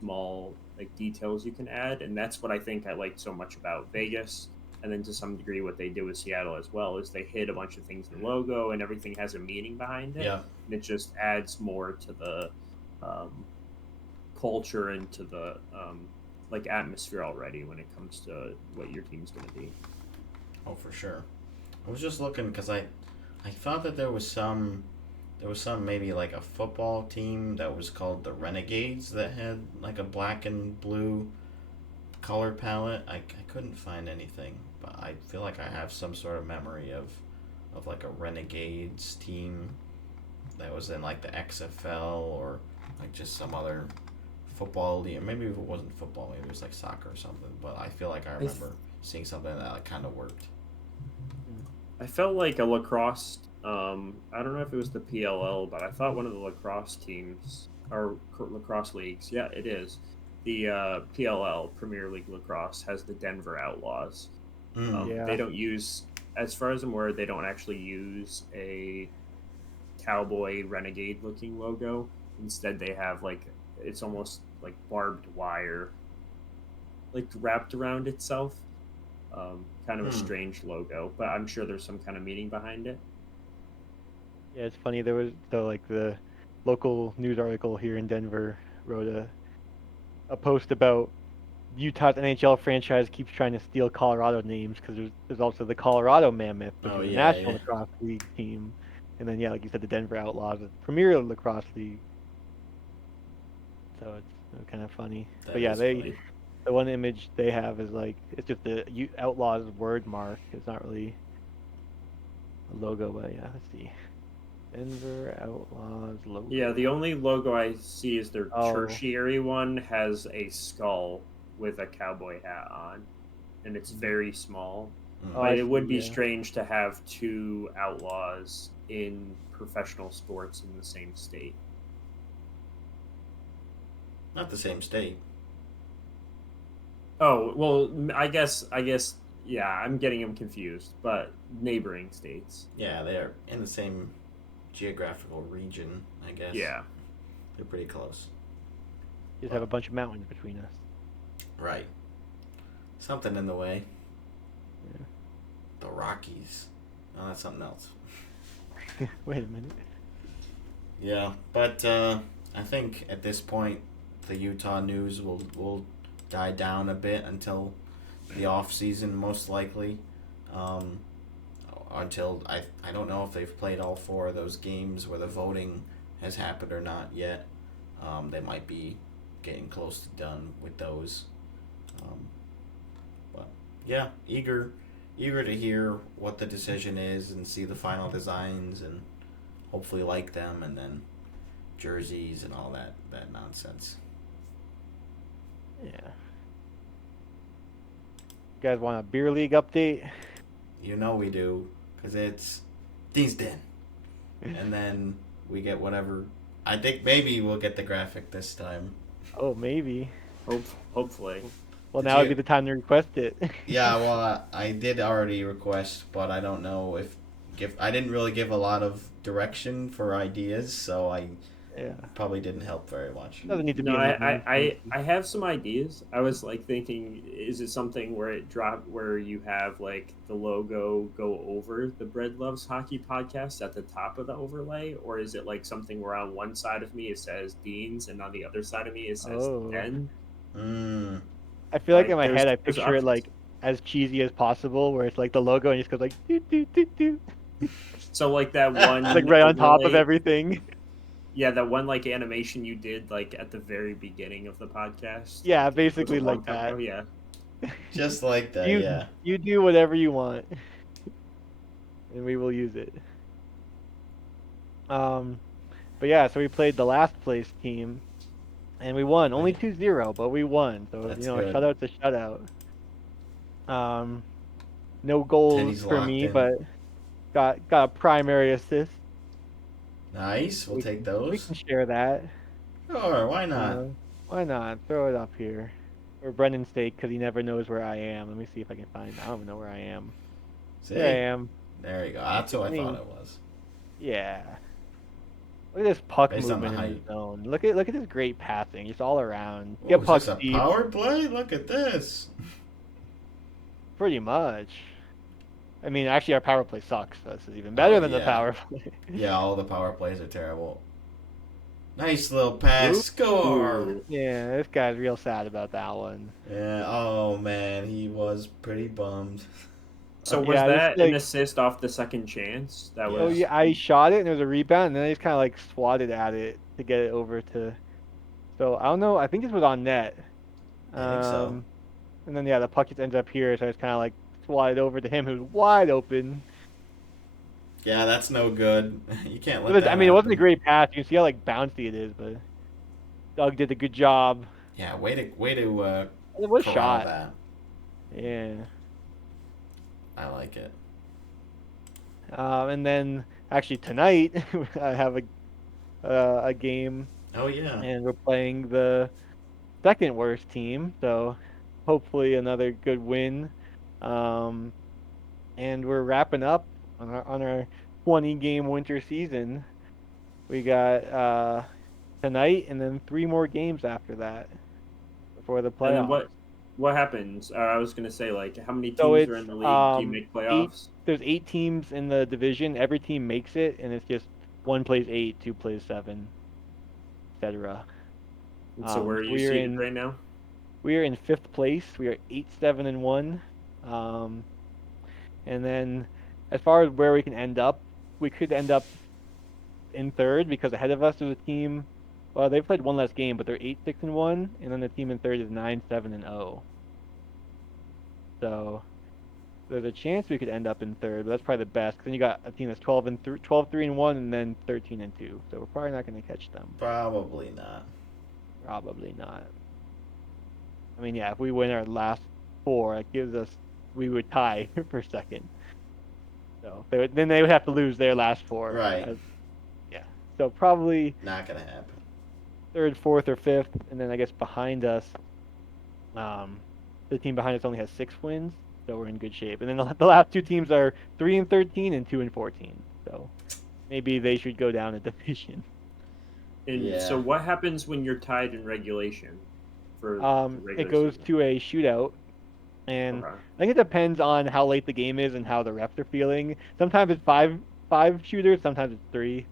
small like details you can add. And that's what I think I liked so much about Vegas. And then to some degree what they did with Seattle as well is they hid a bunch of things in the logo and everything has a meaning behind it. Yeah. And it just adds more to the culture and to the like atmosphere already when it comes to what your team's going to be. Oh, for sure. I was just looking because I thought that there was some maybe like a football team that was called the Renegades that had like a black and blue color palette. I couldn't find anything, but I feel like I have some sort of memory of like a Renegades team that was in like the XFL or like just some other football league. Maybe if it wasn't football, maybe it was like soccer or something. But I feel like I remember seeing something that like kind of worked. I felt like a lacrosse. I don't know if it was the PLL, but I thought one of the lacrosse teams or lacrosse leagues. Yeah, it is. The PLL Premier League Lacrosse has the Denver Outlaws. They don't use, as far as I'm aware, they don't actually use a cowboy renegade looking logo. Instead, they have like it's almost like barbed wire, like wrapped around itself. Kind of a strange logo, but I'm sure there's some kind of meaning behind it. Yeah, it's funny. There was the local news article here in Denver wrote a post about Utah's NHL franchise keeps trying to steal Colorado names because there's also the Colorado Mammoth, which is a National Lacrosse League team, and then like you said, the Denver Outlaws, the Premier Lacrosse League. So it's kind of funny. But yeah, funny. The one image they have is like it's just the Outlaws word mark. It's not really a logo, but yeah, let's see. Denver Outlaws logo. Yeah, the only logo I see is their tertiary one has a skull with a cowboy hat on, and it's very small. But it would be strange to have two Outlaws in professional sports in the same state. Not the same state. Oh, well, I guess, yeah, I'm getting them confused, but neighboring states. Yeah, they're in the same geographical region, I guess. Yeah. They're pretty close. Just have a bunch of mountains between us. Right. Something in the way. Yeah. The Rockies. Oh, that's something else. Wait a minute. Yeah, but I think at this point, the Utah news will die down a bit until the off season, most likely. Until I don't know if they've played all 4 of those games where the voting has happened or not yet. They might be getting close to done with those. But yeah, eager to hear what the decision is and see the final designs and hopefully like them, and then jerseys and all that nonsense. Yeah. You guys want a beer league update? You know we do, because it's Dean's Den. And then we get whatever. I think maybe we'll get the graphic this time. Oh, maybe. Hopefully. Well, now would be the time to request it. Yeah, well, I did already request, but I don't know if I didn't really give a lot of direction for ideas, so I probably didn't help very much. Doesn't need to be. No, I have some ideas. I was like thinking, is it something where you have like the logo go over the Bread Loves Hockey podcast at the top of the overlay, or is it like something where on one side of me it says Deans and on the other side of me it says Den? I feel like Like, in my head I there's picture it options. like as cheesy as possible, where it's like the logo and it just goes like doo doo doo doo, So like that like one right on top of overlay, everything. yeah, that one like animation you did like at the very beginning of the podcast. Yeah, Like it was a basically long like time that. ago. Yeah. Just like that, You yeah. you do whatever you want, and we will use it. Um, but yeah, so we played the last place team, and we won. Only 2-0, but we won. So That's you know, a good. shutout's a shutout. No goals Tenny's for locked me, in. but got a primary assist. Nice. We'll take We those. can share that. Sure, why not? Why not? Throw it up here. Or Brendan's sake, because he never knows where I am. Let me see if I can find. I don't even know where I am. There I See? am. There you go. That's who I Me. thought it was. Yeah. Look at this puck Based on the movement in height. the zone. Look at this great passing. Just all around. Oh, Get is pucks this a deep. power play? Look at this. Pretty much. I mean, actually, our power play sucks. So this is even better than the yeah. power play. Yeah, all the power plays are terrible. Nice little pass. Ooh. Score! Ooh. Yeah, this guy's real sad about that one. Yeah, oh man, he was pretty bummed. So was Yeah, it's that an like, assist off the second chance? That Yeah. oh was yeah, I shot it and there was a rebound, and then I just kind of like swatted at it to get it over to. So I don't know. I think this was on net. I think so. And then yeah, the puck just ends up here, so I just kind of like swatted over to him, who's wide open. Yeah, that's no good. You can't let It was, that I mean, it wasn't a happen. great pass. You can see how like bouncy it is, but Doug did a good job. Yeah, way to It was corral shot. that. Yeah. I like it. And then actually tonight I have a game, Oh yeah. and we're playing the second worst team, so hopefully another good win. Um, and we're wrapping up on our 20 game winter season. We got tonight and then 3 more games after that before the and then playoffs. what happens? I was gonna say like how many So teams are it's in the league? Do you make 8. playoffs? There's 8 teams in the division. Every team makes it, and it's just one plays 8, 2 plays 7, etc. And so where are you seated right now? We are in 5th place. We are 8-7-1. And then as far as where we can end up, we could end up in 3rd because ahead of us is a team. Well, they've played one less game, but they're 8-6-1, and then the team in 3rd is 9-7-0. So there's a chance we could end up in 3rd, but that's probably the best. Cause then you got a team that's 12-3-1, and then 13-2. So we're probably not going to catch them. Probably not. Probably not. I mean, yeah, if we win our last 4, it gives us, we would tie for 2nd. So then they would have to lose their last 4. Right. Yeah. So probably Not gonna happen. 3rd, 4th, or 5th, and then I guess behind us, the team behind us only has 6 wins, so we're in good shape. And then the last 2 teams are 3-13 and 2-14. So maybe they should go down a division. And Yeah. so what happens when you're tied in regulation? For the regular It goes season? to a shootout, and Okay. I think it depends on how late the game is and how the refs are feeling. Sometimes it's five shooters, sometimes it's 3.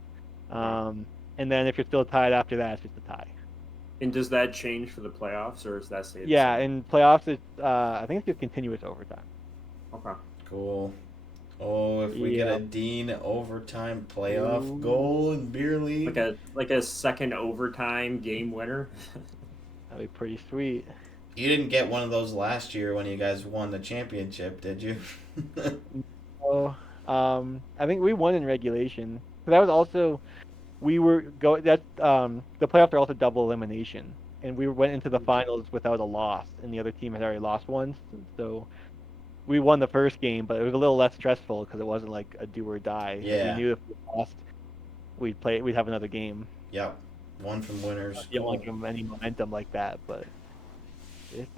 And then if you're still tied after that, it's just a tie. And does that change for the playoffs, or is that stay the Yeah, same? in playoffs, it's I think it's just continuous overtime. Okay. Cool. Oh, if we get Yeah. a Dean overtime playoff Ooh. goal in beer league. Like a second overtime game winner. That'd be pretty sweet. You didn't get one of those last year when you guys won the championship, did you? So, I think we won in regulation. So that was also we were go that the playoffs are also double elimination, and we went into the finals without a loss, and the other team had already lost once. So we won the first game, but it was a little less stressful because it wasn't like a do or die. Yeah. We knew if we lost, we'd have another game. Yep. One from winners. You don't want to give them any momentum like that, but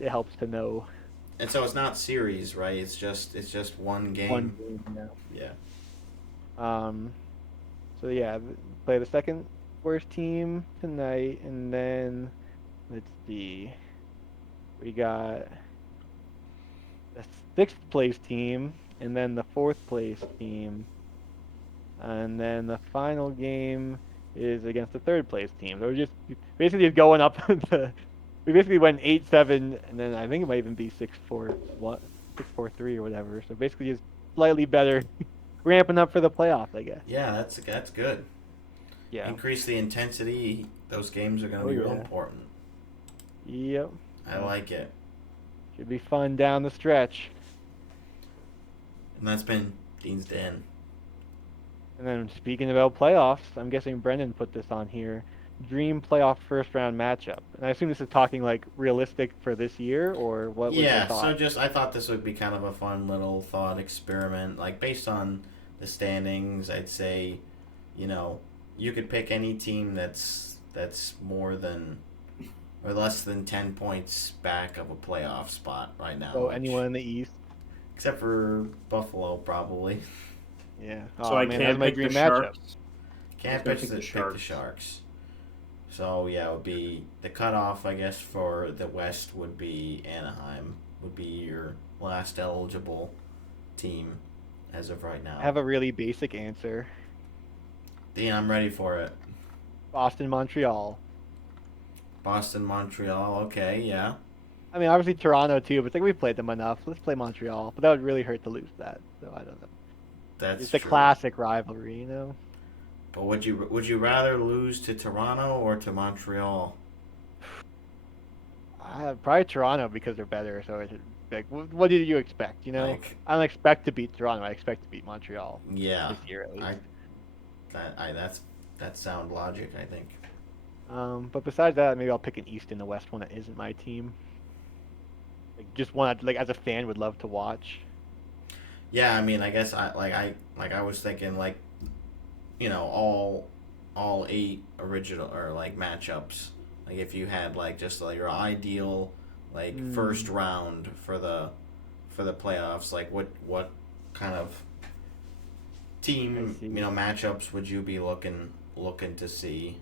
it helps to know And so it's not series, right? It's just one game. one game now. Yeah. So yeah, play the second worst team tonight, and then let's see, we got the 6th place team, and then the 4th place team, and then the final game is against the 3rd place team. So we're just basically going up we basically went 8-7, and then I think it might even be 6-4, 6-4-3 or whatever. So basically, just slightly better, ramping up for the playoffs, I guess. Yeah, that's good. Yeah. Increase the intensity. Those games are going to Oh, be real yeah. important. Yep. I like it. Should be fun down the stretch. And that's been Dean's Den. And then speaking about playoffs, I'm guessing Brendan put this on here. Dream playoff first round matchup. And I assume this is talking like realistic for this year, or what was your Yeah, thought? so just I thought this would be kind of a fun little thought experiment. Like based on the standings, I'd say, you could pick any team that's more than or less than 10 points back of a playoff spot right now. So anyone in the East? Except for Buffalo, probably. Yeah. So Oh, I man, can't that's my pick the dream matchup. Sharks. Can't gonna pick pick the Sharks. So yeah, it would be the cutoff. I guess for the West would be Anaheim. Would be your last eligible team as of right now. I have a really basic answer. Dean, I'm ready for it. Boston, Montreal. Boston, Montreal. Okay, yeah. I mean, obviously Toronto too, but I think we played them enough. Let's play Montreal. But that would really hurt to lose that. So I don't know. That's It's a true. classic rivalry, you know. But would you rather lose to Toronto or to Montreal? Probably Toronto because they're better. So it's like, what did you expect? You know, Like, I don't expect to beat Toronto. I expect to beat Montreal yeah. this year at least. That's sound logic, I think. But besides that, maybe I'll pick an East and the West one that isn't my team. Like just one, like as a fan, would love to watch. Yeah, I mean, I guess I was thinking like, all 8 original or like matchups. Like if you had like just like your ideal like first round for the playoffs, like what kind of team matchups would you be looking to see?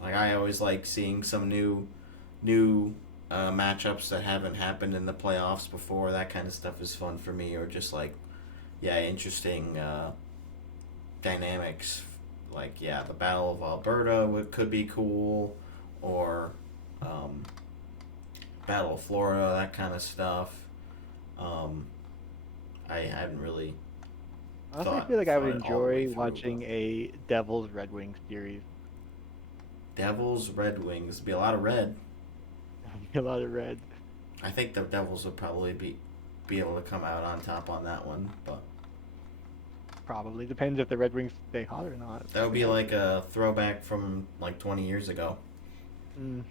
Like I always like seeing some new matchups that haven't happened in the playoffs before. That kind of stuff is fun for me, or just like interesting dynamics. Like the Battle of Alberta could be cool, or Battle of Florida, that kind of stuff. I hadn't really. Honestly, I feel like I would enjoy watching a Devils Red Wings series. Devils Red Wings, be a lot of red. A lot of red. I think the Devils would probably be able to come out on top on that one, but Probably depends if the Red Wings stay hot or not. that would be like a throwback from like 20 years ago. Mm.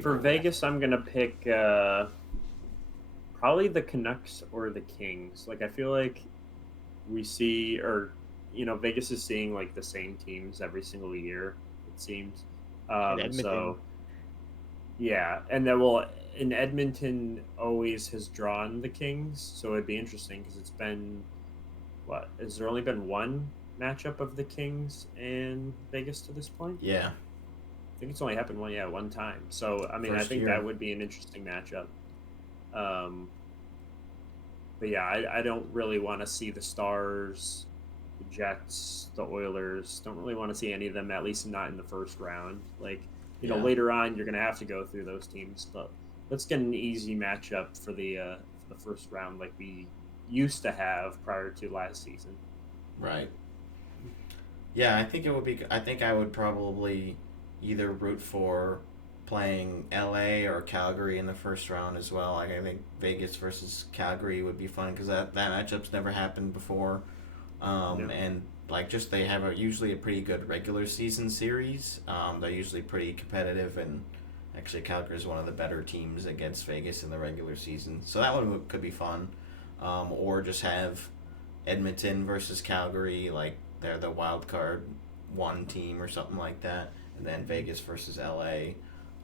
For Vegas, I'm gonna pick probably the Canucks or the Kings. Like I feel like we see, or Vegas is seeing like the same teams every single year. It seems. So yeah, and then in Edmonton always has drawn the Kings, so it'd be interesting because it's been has there only been one matchup of the Kings and Vegas to this point? Yeah. I think it's only happened one time. So I mean, I think that would be an interesting matchup. But yeah, I don't really want to see the Stars, the Jets, the Oilers. Don't really want to see any of them, at least not in the first round. Like later on, you're gonna have to go through those teams, but let's get an easy matchup for the first round, like we used to have prior to last season. Right. Yeah, I think it would be. I think I would probably either root for playing LA or Calgary in the first round as well. Like I think Vegas versus Calgary would be fun because that matchup's never happened before, and like just they have usually a pretty good regular season series. They're usually pretty competitive, and actually Calgary is one of the better teams against Vegas in the regular season. So that one could be fun, or just have Edmonton versus Calgary, like they're the wild card one team or something like that, and then Vegas versus LA.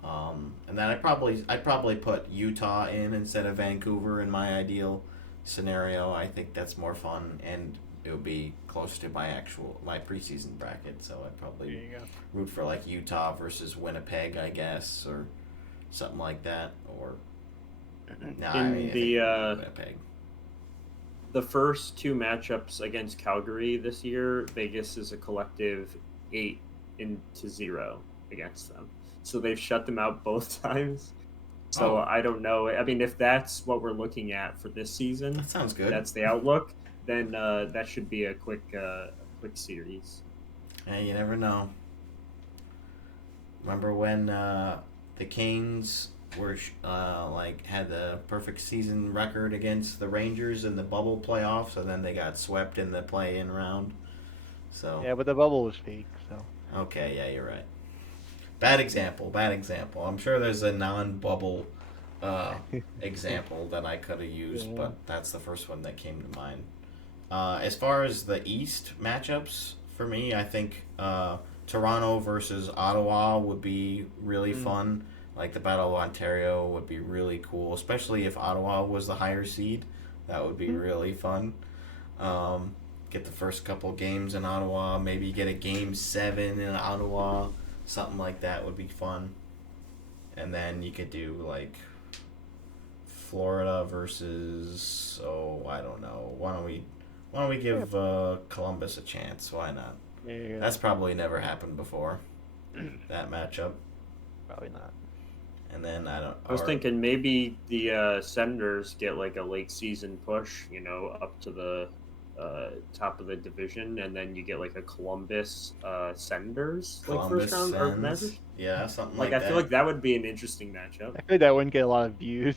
And then I'd probably put Utah in instead of Vancouver in my ideal scenario. I think that's more fun, and it would be close to my preseason bracket. So I'd probably root for like Utah versus Winnipeg, I guess, or something like that. Or Winnipeg. The first 2 matchups against Calgary this year, Vegas is a collective 8-0. against them. So they've shut them out both times. So Oh. I don't know. I mean, if that's what we're looking at for this season, That sounds good. that's the outlook. Then that should be a quick series. Hey, you never know. Remember when the Kings were had the perfect season record against the Rangers in the bubble playoffs, and then they got swept in the play-in round. So Yeah, but the bubble was fake, so. okay, yeah, you're right. Bad example. Bad example. I'm sure there's a non-bubble example that I could have used, Yeah. but that's the first one that came to mind. As far as the East matchups, for me, I think Toronto versus Ottawa would be really fun. Like the Battle of Ontario would be really cool, especially if Ottawa was the higher seed. That would be really fun. Get the first couple games in Ottawa, maybe get a game 7 in Ottawa, something like that would be fun. And then you could do like Florida versus I don't know. Why don't we give Columbus a chance? Why not? Yeah. That's probably never happened before. That matchup. Probably not. And then I was thinking maybe the Senators get like a late season push, up to the top of the division, and then you get like a Columbus Senators Columbus first round or Sens. matches. Yeah, something Like like I that. feel like that would be an interesting matchup. I feel like that wouldn't get a lot of views.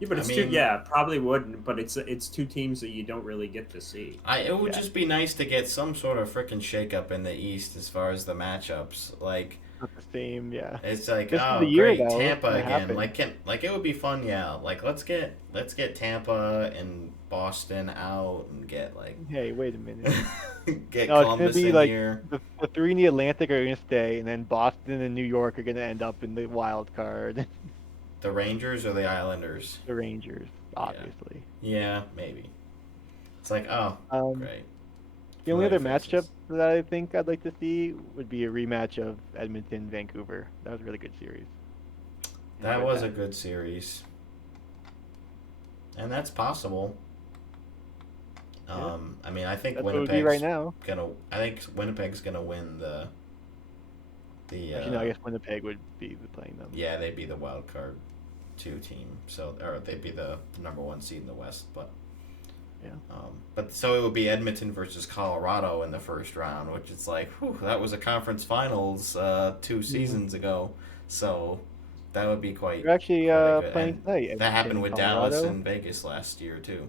Yeah, but it's probably wouldn't. But it's two teams that you don't really get to see. It would just be nice to get some sort of freaking shakeup in the East as far as the matchups. Like Not the same, yeah. it's like, This is oh the year, great, though. Tampa It's again. gonna happen. Like it would be fun, yeah. Like let's get Tampa and Boston out and get like Hey, wait a minute. get No, it's Columbus gonna be in like here. the three in the Atlantic are gonna stay, and then Boston and New York are gonna end up in the wild card. The Rangers or the Islanders? The Rangers, obviously. Yeah, maybe. It's like, oh, great. The only other Fixes. matchup that I think I'd like to see would be a rematch of Edmonton Vancouver. That was a really good series. That was a good series. And that's possible. Yeah. I mean, I think That's what it would be right Winnipeg's now. I think Winnipeg's gonna win the. Actually, no, I guess Winnipeg would be playing them. Yeah, they'd be the wild card 2 team. So, or they'd be the number 1 seed in the West, but. Yeah. But so it would be Edmonton versus Colorado in the first round, which is like, whew, that was a conference finals 2 seasons ago. So that would be quite. They're actually quite playing and tonight. that happened with Dallas Colorado. and Vegas last year too.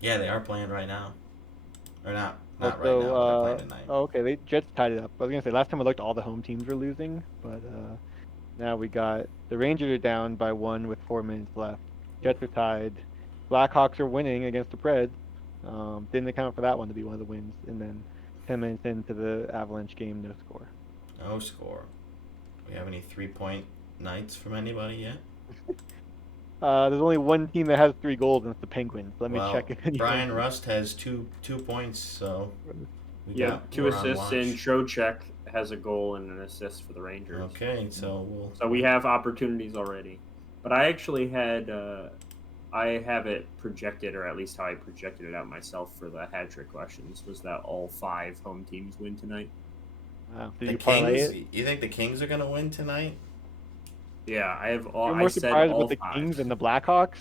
Yeah, they are playing right now. Or not right now, but they're playing tonight. Oh, okay. They Jets tied it up. I was gonna say last time I looked, all the home teams were losing, but now we got the Rangers are down by 1 with 4 minutes left. Jets are tied. Blackhawks are winning against the Preds. Didn't account for that one to be one of the wins. And then 10 minutes into the Avalanche game, no score. No score. We have any 3-point nights from anybody yet? There's only one team that has 3 goals, and it's the Penguins. Let me Well, check if Brian Rust has two points, so. Yeah, 2 we're on assists, and watch. Trocheck has a goal and an assist for the Rangers. Okay, so So we have opportunities already. But I actually had. I have it projected, or at least how I projected it out myself for the hat trick questions, was that all 5 home teams win tonight. Wow. Did the you parlay Kings. it? You think the Kings are gonna win tonight? Yeah, I have all. You're I more said surprised all with the 5. Kings than the Blackhawks?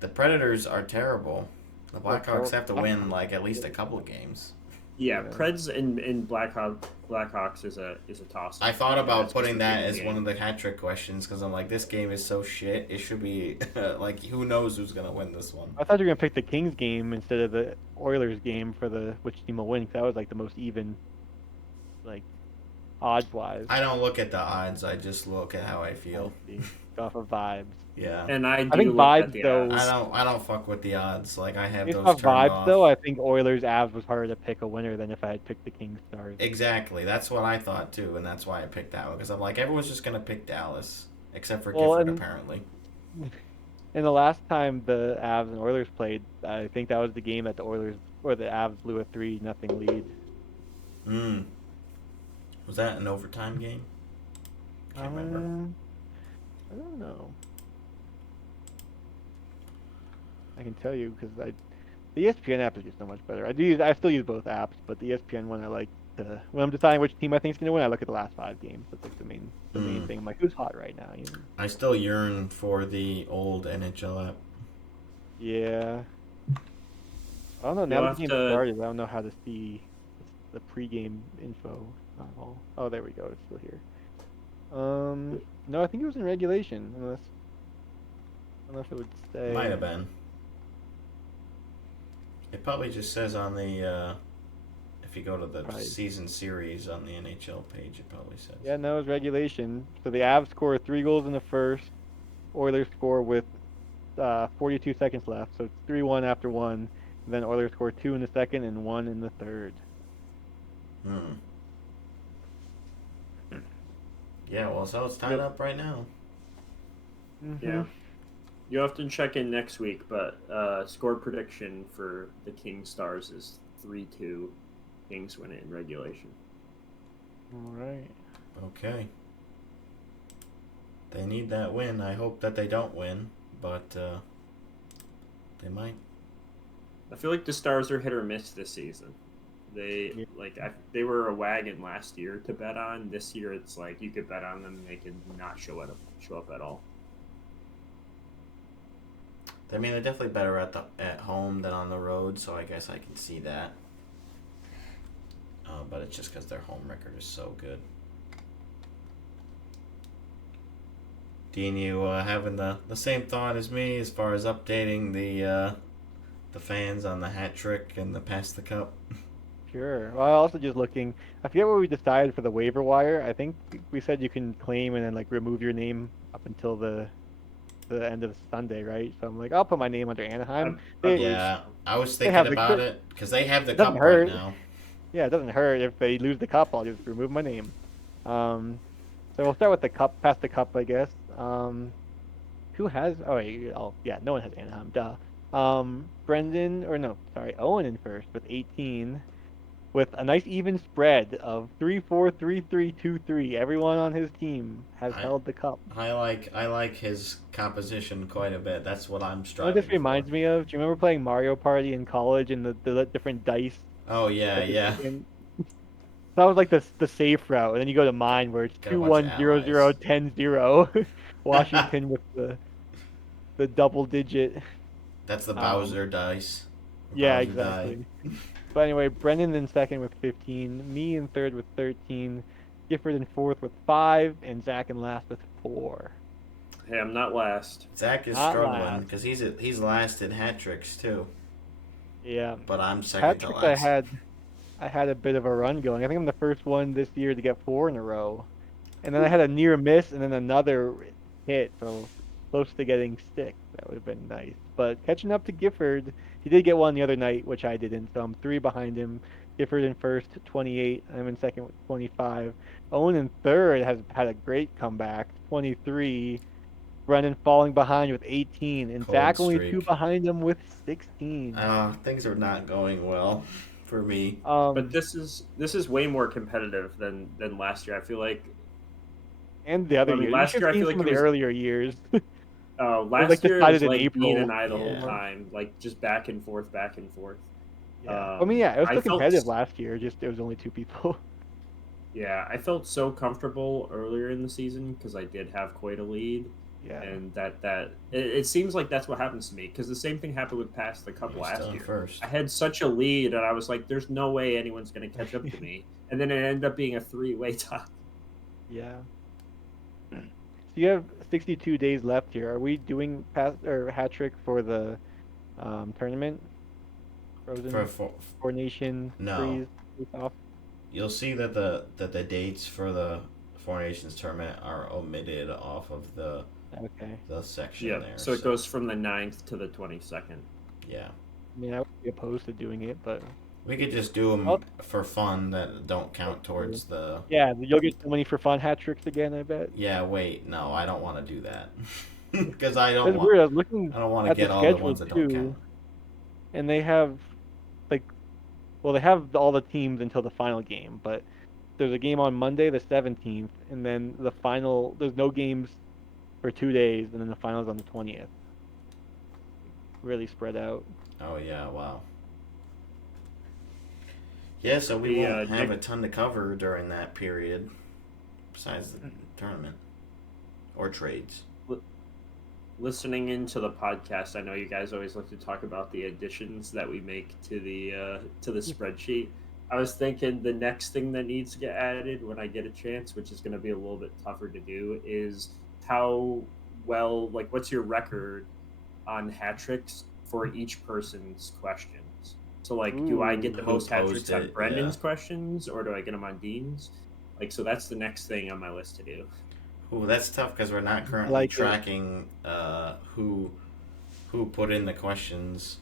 The Predators are terrible. The Blackhawks terrible. have to win like at least a couple of games. Yeah, Yeah. Preds and Blackhawks is a toss. I thought about putting that as as one of the hat trick questions because I'm like, this game is so shit. It should be like, who knows who's gonna win this one? I thought you were gonna pick the Kings game instead of the Oilers game for the which team will win. 'Cause that was like the most even, like, odds wise. I don't look at the odds. I just look at how I feel. Off of vibes. Yeah. And I do think look at vibes, the though- odds. I don't fuck with the odds. Like I have Based those off turned vibes, off. though, I think Oilers Avs was harder to pick a winner than if I had picked the Kings Stars. Exactly. That's what I thought too, and that's why I picked that one because I'm like, everyone's just gonna pick Dallas except for Well, Gifford and- apparently. And the last time the Avs and Oilers played, I think that was the game that the Oilers or the Avs blew a 3-0 lead. Was that an overtime game? Can't remember. I don't know. I can tell you because the ESPN app is just so much better. I still use both apps, but the ESPN one I like to when I'm deciding which team I think is gonna win. I look at the last 5 games. That's like the main thing. I'm like, who's hot right now? I still yearn for the old NHL app. Yeah. I don't know. Now You'll that have the game to- started, I don't know how to see the pregame info. Oh, there we go. It's still here. No, I think it was in regulation. Unless I don't know if it would say. Might have been. It probably just says on the if you go to the Right. season series on the NHL page, it probably says. Yeah, no, it was regulation. So the Avs score 3 goals in the first. Oilers score with 42 seconds left. So it's 3-1 after 1. And then Oilers score 2 in the second and 1 in the third. Hmm. Yeah, well, so it's tied up right now. Mhm. Yeah. You'll have to check in next week, but score prediction for the King Stars is 3-2. Kings win it in regulation. All right. Okay. They need that win. I hope that they don't win, but they might. I feel like the Stars are hit or miss this season. They they were a wagon last year to bet on. This year, it's like you could bet on them; and they could not show up at all. I mean, they're definitely better at home than on the road, so I guess I can see that. But it's just because their home record is so good. Dean, you having the same thought as me as far as updating the fans on the hat trick and the pass the cup? Sure. Well, also just looking. I forget what we decided for the waiver wire. I think we said you can claim and then like remove your name up until the end of Sunday, right? So I'm like, I'll put my name under Anaheim. Yeah, I was they thinking have the about good- it because they have the Doesn't cup right hurt. now. Yeah, it doesn't hurt if they lose the cup. I'll just remove my name. So we'll start with the cup. Pass the cup, I guess. Who has? Oh, wait, yeah, no one has Anaheim. Duh. Owen in first with 18, with a nice even spread of 3-4, 3-3, 2-3. Everyone on his team has held the cup. I like his composition quite a bit. That's what I'm What striving this reminds for. me of? Do you remember playing Mario Party in college and the different dice? Oh yeah, yeah. And that was like the safe route, and then you go to mine where it's Got a bunch of 2-1-0-0 10-0. Washington with the double digit. That's the Bowser dice. Yeah, Bowser exactly. die. But anyway, Brendan in second with 15, me in third with 13, Gifford in fourth with 5, and Zach in last with 4. Hey, I'm not last. Zach is Not struggling last. because he's last in hat tricks too. Yeah. But I'm second to Hat-tricks, last. I had a bit of a run going. I think I'm the first one this year to get 4 in a row. And then I had a near miss and then another hit, so close to getting 6. That would have been nice. But catching up to Gifford, he did get one the other night, which I didn't, so I'm 3 behind him. Gifford in first, 28. I'm in second with 25. Owen in third has had a great comeback, 23. Brendan falling behind with 18, and Cold Zach only streak. 2 behind him with 16. Things are not going well for me. But this is way more competitive than last year. I feel like and the other I mean, year. last You should year I have seen feel like some of it the was- earlier years. last like year it decided was in like April. being an idle Yeah. time, like just back and forth, back and forth. Yeah. I mean, yeah, it was I still felt- competitive last year. Just it was only 2 people. Yeah, I felt so comfortable earlier in the season because I did have quite a lead, Yeah. and it seems like that's what happens to me because the same thing happened with past the cup You're last still in year. first. I had such a lead, and I was like, "There's no way anyone's going to catch up to me," and then it ended up being a 3-way tie. Yeah. So you have 62 days left here. Are we doing pass or hat trick for the tournament? Frozen Four Nation No. freeze off. You'll see that the dates for the Four Nations tournament are omitted off of the Okay. section Yeah, there. so it goes from the 9th to the 22nd. Yeah. I mean, I would be opposed to doing it, but We could just do them Oh. for fun that don't count towards the. yeah, you'll get so many for fun hat tricks again. I bet. Yeah, wait, no, I don't want to do that because I don't It's want. weird. I was looking I don't want to at get the all the schedule ones that don't too, count. and they have they have all the teams until the final game, but there's a game on Monday the 17th, and then the final. There's no games for 2 days, and then the finals on the 20th. Really spread out. Oh yeah, wow. Yeah, so we The, won't have Nick- a ton to cover during that period, besides the tournament or trades. Listening into the podcast, I know you guys always like to talk about the additions that we make to the spreadsheet. I was thinking the next thing that needs to get added when I get a chance, which is going to be a little bit tougher to do, is how well, like, what's your record on hat tricks for each person's questions? So, like, do I get the Who most hat posed tricks on it? Brendan's Yeah. questions, or do I get them on Dean's? Like, so that's the next thing on my list to do. Ooh, that's tough because we're not currently Like it. tracking who put in the questions.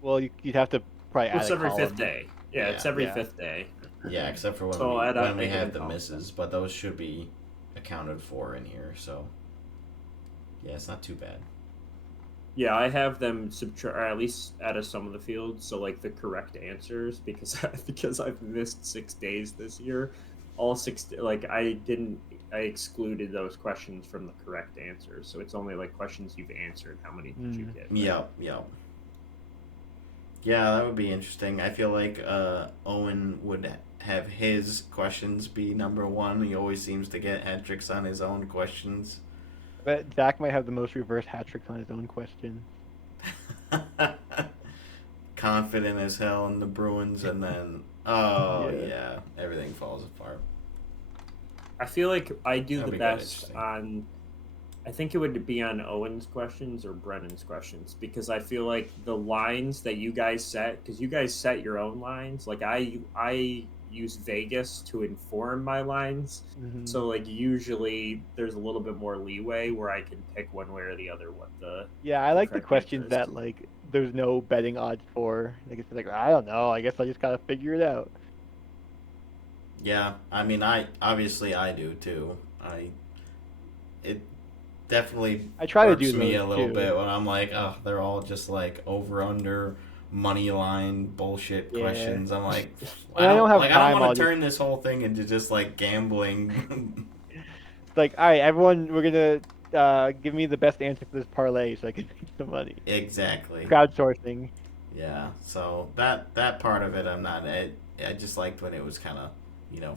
Well, you'd have to probably add It's a every column. fifth day. Yeah, it's Yeah. every Yeah. fifth day. Yeah, except for when So I'd when we make it have a the column. misses, but those should be accounted for in here. So yeah, it's not too bad. Yeah, I have them subtract, or at least out of some of the fields. So like the correct answers, because because I've missed 6 days this year, all 6 like I excluded those questions from the correct answers. So it's only like questions you've answered. How many did you get? right? Yep. Yeah, that would be interesting. I feel like Owen would have his questions be number one. He always seems to get hat tricks on his own questions. But Zach might have the most reverse hat tricks on his own question. Confident as hell in the Bruins, and then yeah, everything falls apart. I feel like I do That'd the be kinda best interesting. on. I think it would be on Owen's questions or Brennan's questions, because I feel like the lines that you guys set, because you guys set your own lines. Like I use Vegas to inform my lines, Mhm. so like usually there's a little bit more leeway where I can pick one way or the other what the Yeah, I like the correct questions answer is. that like there's no betting odds for. Like it's like I don't know. I guess I just gotta figure it out. Yeah, I mean, I do too. It definitely I try to irks do me those a little too. bit when I'm like, oh, they're all just like over under money line bullshit Yeah. questions. I'm like, When I don't have I time, don't I'll want to just- turn this whole thing into just like gambling. It's like, all right, everyone, we're gonna give me the best answer for this parlay so I can make the money. Exactly. Crowdsourcing. Yeah. So that part of it, I'm not. I just liked when it was kind of,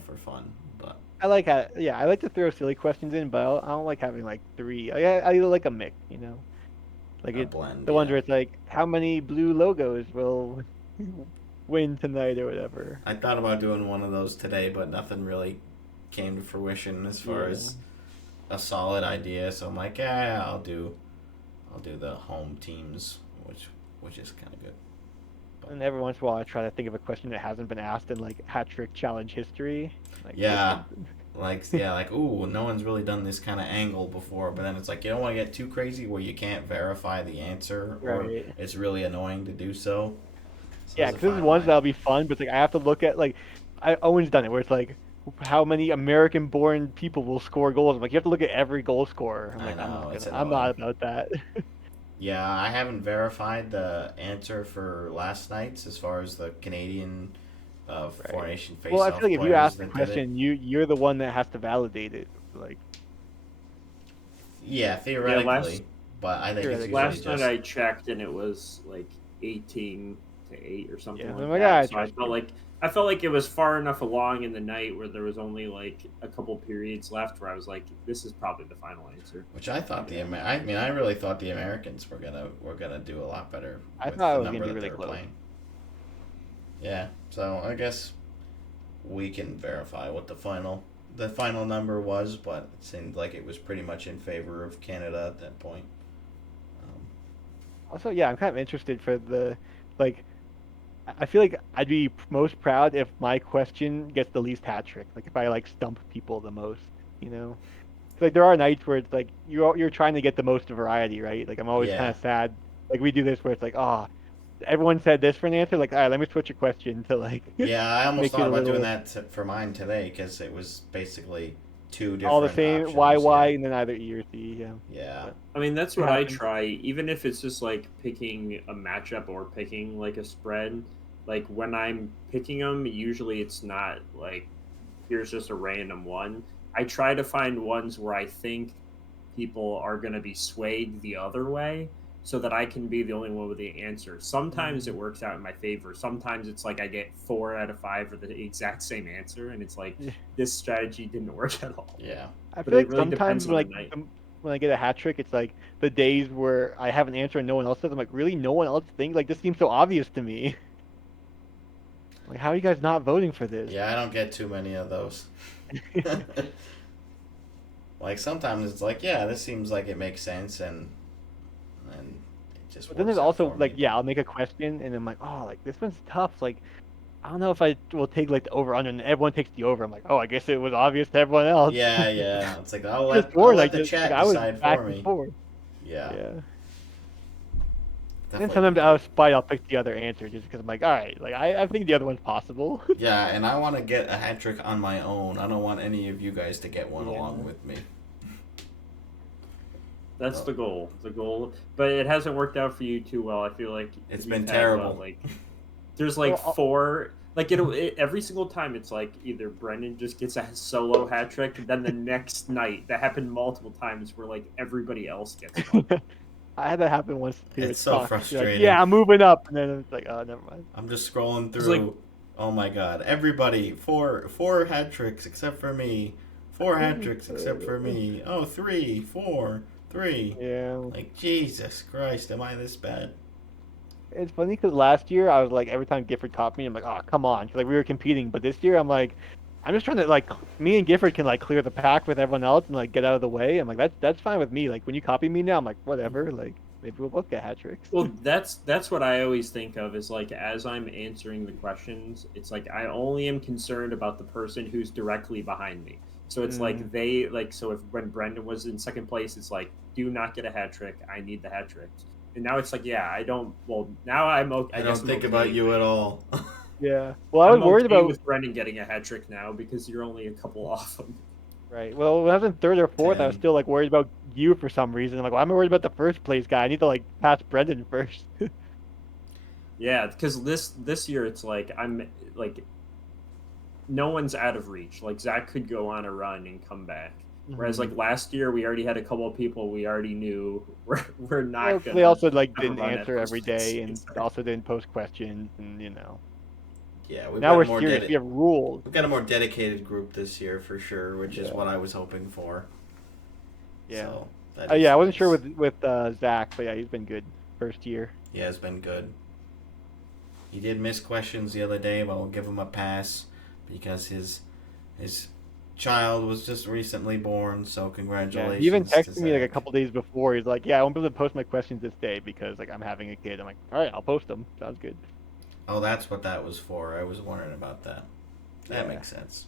for fun. But I like I like to throw silly questions in, but I don't like having like three. I like a mix, like a blend. the ones where it's like, how many blue logos will win tonight or whatever. I thought about doing one of those today, but nothing really came to fruition as far as a solid idea. So I'm like, yeah, I'll do the home teams, which is kind of good. And every once in a while, I try to think of a question that hasn't been asked in like hat trick challenge history. Like, Yeah. Like, ooh, no one's really done this kind of angle before, but then it's like, you don't want to get too crazy where you can't verify the answer, or Right. it's really annoying to do so. Yeah, because this is ones that'll be fun, but it's like I have to look at like, Owen's done it where it's like, how many American-born people will score goals? I'm like, you have to look at every goal scorer. I'm I like, know, it's I'm not about that. Yeah, I haven't verified the answer for last night's as far as the Canadian Four Nation Faceoff. Well, I feel like if you players ask the that did it. question, you're the one that has to validate it. Like, Yeah, theoretically, but I think it's usually Last just night I checked and it was like 18-8 or something Yeah, like oh my that. God, So I felt like it was far enough along in the night where there was only like a couple periods left where I was like, this is probably the final answer. which I thought I really thought the Americans were gonna do a lot better. I with thought it the was number gonna be that really they were close. playing. Yeah, so I guess we can verify what the final number was, but it seemed like it was pretty much in favor of Canada at that point. Also, yeah, I'm kind of interested for the, like, I feel like I'd be most proud if my question gets the least hat trick. Like if I like stump people the most, Like there are nights where it's like you're trying to get the most variety, right? Like I'm always kind Yeah. of sad. Like we do this where it's like, everyone said this for an answer. Like, all right, let me switch your question to like. Yeah, I almost make it thought a about doing little- that for mine today because it was basically two different all the same options. Y and then either E or C. Yeah. Yeah. I mean, that's what Yeah. I try, even if it's just like picking a matchup or picking like a spread. Like when I'm picking them, usually it's not like, here's just a random one. I try to find ones where I think people are going to be swayed the other way. so that I can be the only one with the answer. Sometimes it works out in my favor. Sometimes it's like I get 4 out of 5 for the exact same answer, and it's like Yeah. this strategy didn't work at all. Yeah. I But feel it like really sometimes depends on the like night. when I get a hat trick, it's like the days where I have an answer and no one else does. I'm like, really, no one else thinks? Like this seems so obvious to me. Like, how are you guys not voting for this? Yeah, I don't get too many of those. Like sometimes it's like, yeah, this seems like it makes sense, and it just But then works there's out also for like, me. yeah, I'll make a question and I'm like, oh, like this one's tough. Like, I don't know if I will take like the over under, and everyone takes the over. I'm like, oh, I guess it was obvious to everyone else. Yeah, yeah. It's like I'll Just I'll more let like the this. Like chat I was decide back for and me. forth. Yeah. Yeah. And Definitely sometimes be out of good. spite, I'll pick the other answer just because I'm like, all right, like I think the other one's possible. Yeah, and I want to get a hat trick on my own. I don't want any of you guys to get one Yeah. along with me. That's Oh. the goal. The goal, but it hasn't worked out for you too well. I feel like It's you've been had, terrible. like, there's like Well, 4. Like every single time, it's like either Brendan just gets a solo hat trick, and then the next night that happened multiple times where like everybody else gets one. I had that happen once too. It's It so sucks. You're like, frustrating. yeah, I'm moving up, and then it's like, oh, never mind. I'm just scrolling It's through. like- Oh my god! Everybody, four hat tricks except for me. 4 hat tricks except for me. Oh, 3, 4, 3. Yeah. Like Jesus Christ, am I this bad? It's funny because last year I was like, every time Gifford caught me, I'm like, oh, come on. 'Cause, like we were competing, but this year I'm like, I'm just trying to like, me and Gifford can like clear the pack with everyone else and like get out of the way. I'm like, that's fine with me. Like when you copy me now, I'm like, whatever. Like maybe we'll both get hat tricks. Well, that's what I always think of is like as I'm answering the questions, it's like I only am concerned about the person who's directly behind me. So it's like they like so if when Brendan was in second place, it's like do not get a hat trick. I need the hat trick. And now it's like yeah, I don't. Well, now I'm okay. I guess don't I'm think okay. about you at all. Yeah. Well, I was I'm worried okay about with Brendan getting a hat trick now because you're only a couple off him. right. Well, when I was in third or fourth, I was 10. still like worried about you for some reason. I'm like, well, I'm worried about the first place guy. I need to like pass Brendan first. Yeah, because this year it's like I'm like no one's out of reach. Like Zach could go on a run and come back. Whereas like last year we already had a couple of people we already knew we're not Well, gonna they also like have a didn't run at answer first every place. day and Exactly. also didn't post questions and you know. Yeah, we've Now got we're a more serious. We have rules. we've got a more dedicated group this year for sure, which is Yeah. what I was hoping for. Yeah. So, that Yeah, is I wasn't sure nice. with Zach, but yeah, he's been good first year. Yeah, it's been good. He did miss questions the other day, but we'll give him a pass because his child was just recently born. So Yeah, congratulations. he even to texted me like a Zach. couple days before. He's like, "Yeah, I won't be able to post my questions this day because like I'm having a kid." I'm like, "All right, I'll post them. Sounds good." Oh, that's what that was for. I was wondering about that. That Yeah. makes sense.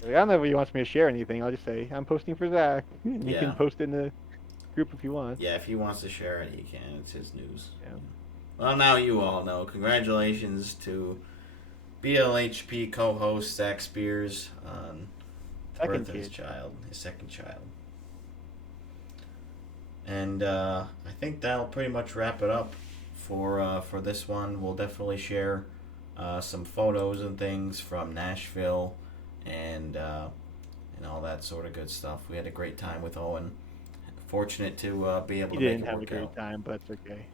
Like, I don't know if he wants me to share anything. I'll just say I'm posting for Zach. And he Yeah. can post in the group if he wants. Yeah, if he wants to share it, he can. It's his news. Yeah. Well, now you all know. Congratulations to BLHP co-host Zach Spears on the Second birth of his kid. child, his second child. And I think that'll pretty much wrap it up for this one. We'll definitely share some photos and things from Nashville and all that sort of good stuff. We had a great time with Owen. Fortunate to be able He to make didn't it have a work great out. time, but it's okay.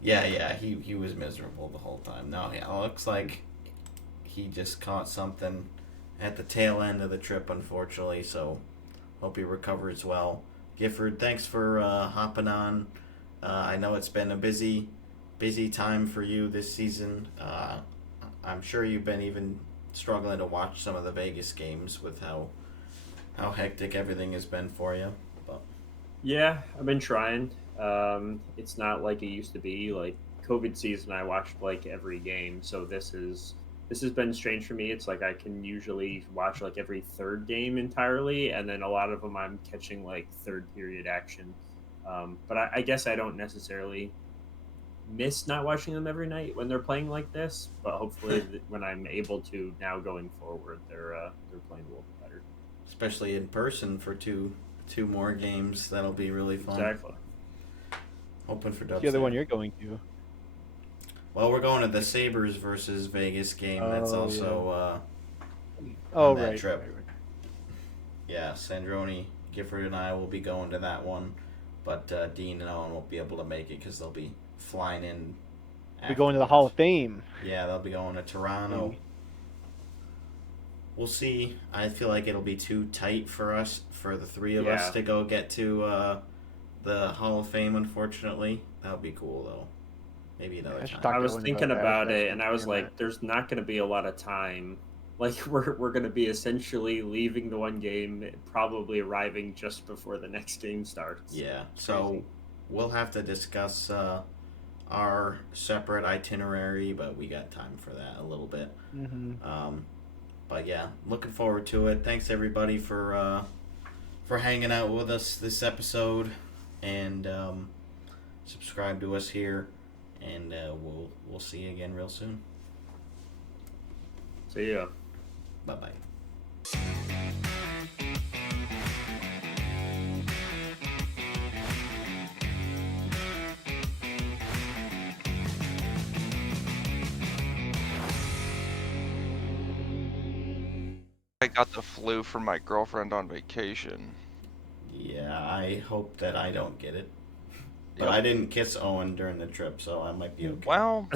Yeah, he was miserable the whole time. No, yeah, it looks like he just caught something at the tail end of the trip, unfortunately. So, hope he recovers well. Gifford, thanks for hopping on. I know it's been a busy time for you this season. I'm sure you've been even struggling to watch some of the Vegas games with how hectic everything has been for you. But Yeah, I've been trying. It's not like it used to be. Like COVID season, I watched like every game. So this has been strange for me. It's like I can usually watch like every third game entirely, and then a lot of them I'm catching like third period action. But I guess I don't necessarily miss not watching them every night when they're playing like this. But hopefully, when I'm able to now going forward, they're playing a little bit better. especially in person for two more games, that'll be really fun. Exactly. Hoping for What's Dubs. the other one you're going to? Well, we're going to the Sabres versus Vegas game. That's Oh, also Oh, on that right. trip. right. Yeah, Sandroni, Gifford, and I will be going to that one. but Dean and Owen won't be able to make it because they'll be flying in. We go into the Hall of Fame. Yeah, they'll be going to Toronto. Maybe. We'll see. I feel like it'll be too tight for us, for the three of us to go get to the Hall of Fame, unfortunately. That would be cool, though. Maybe another time. I was thinking about it, and I was like, there's not going to be a lot of time. Like, we're going to be essentially leaving the one game, probably arriving just before the next game starts. Yeah, so we'll have to discuss our separate itinerary, but we got time for that a little bit. Mm-hmm. But yeah, looking forward to it. Thanks everybody for hanging out with us this episode, and subscribe to us here, and we'll see you again real soon. See ya. Bye bye. I got the flu from my girlfriend on vacation. Yeah, I hope that I don't get it. But Yep. I didn't kiss Owen during the trip, so I might be okay. Well,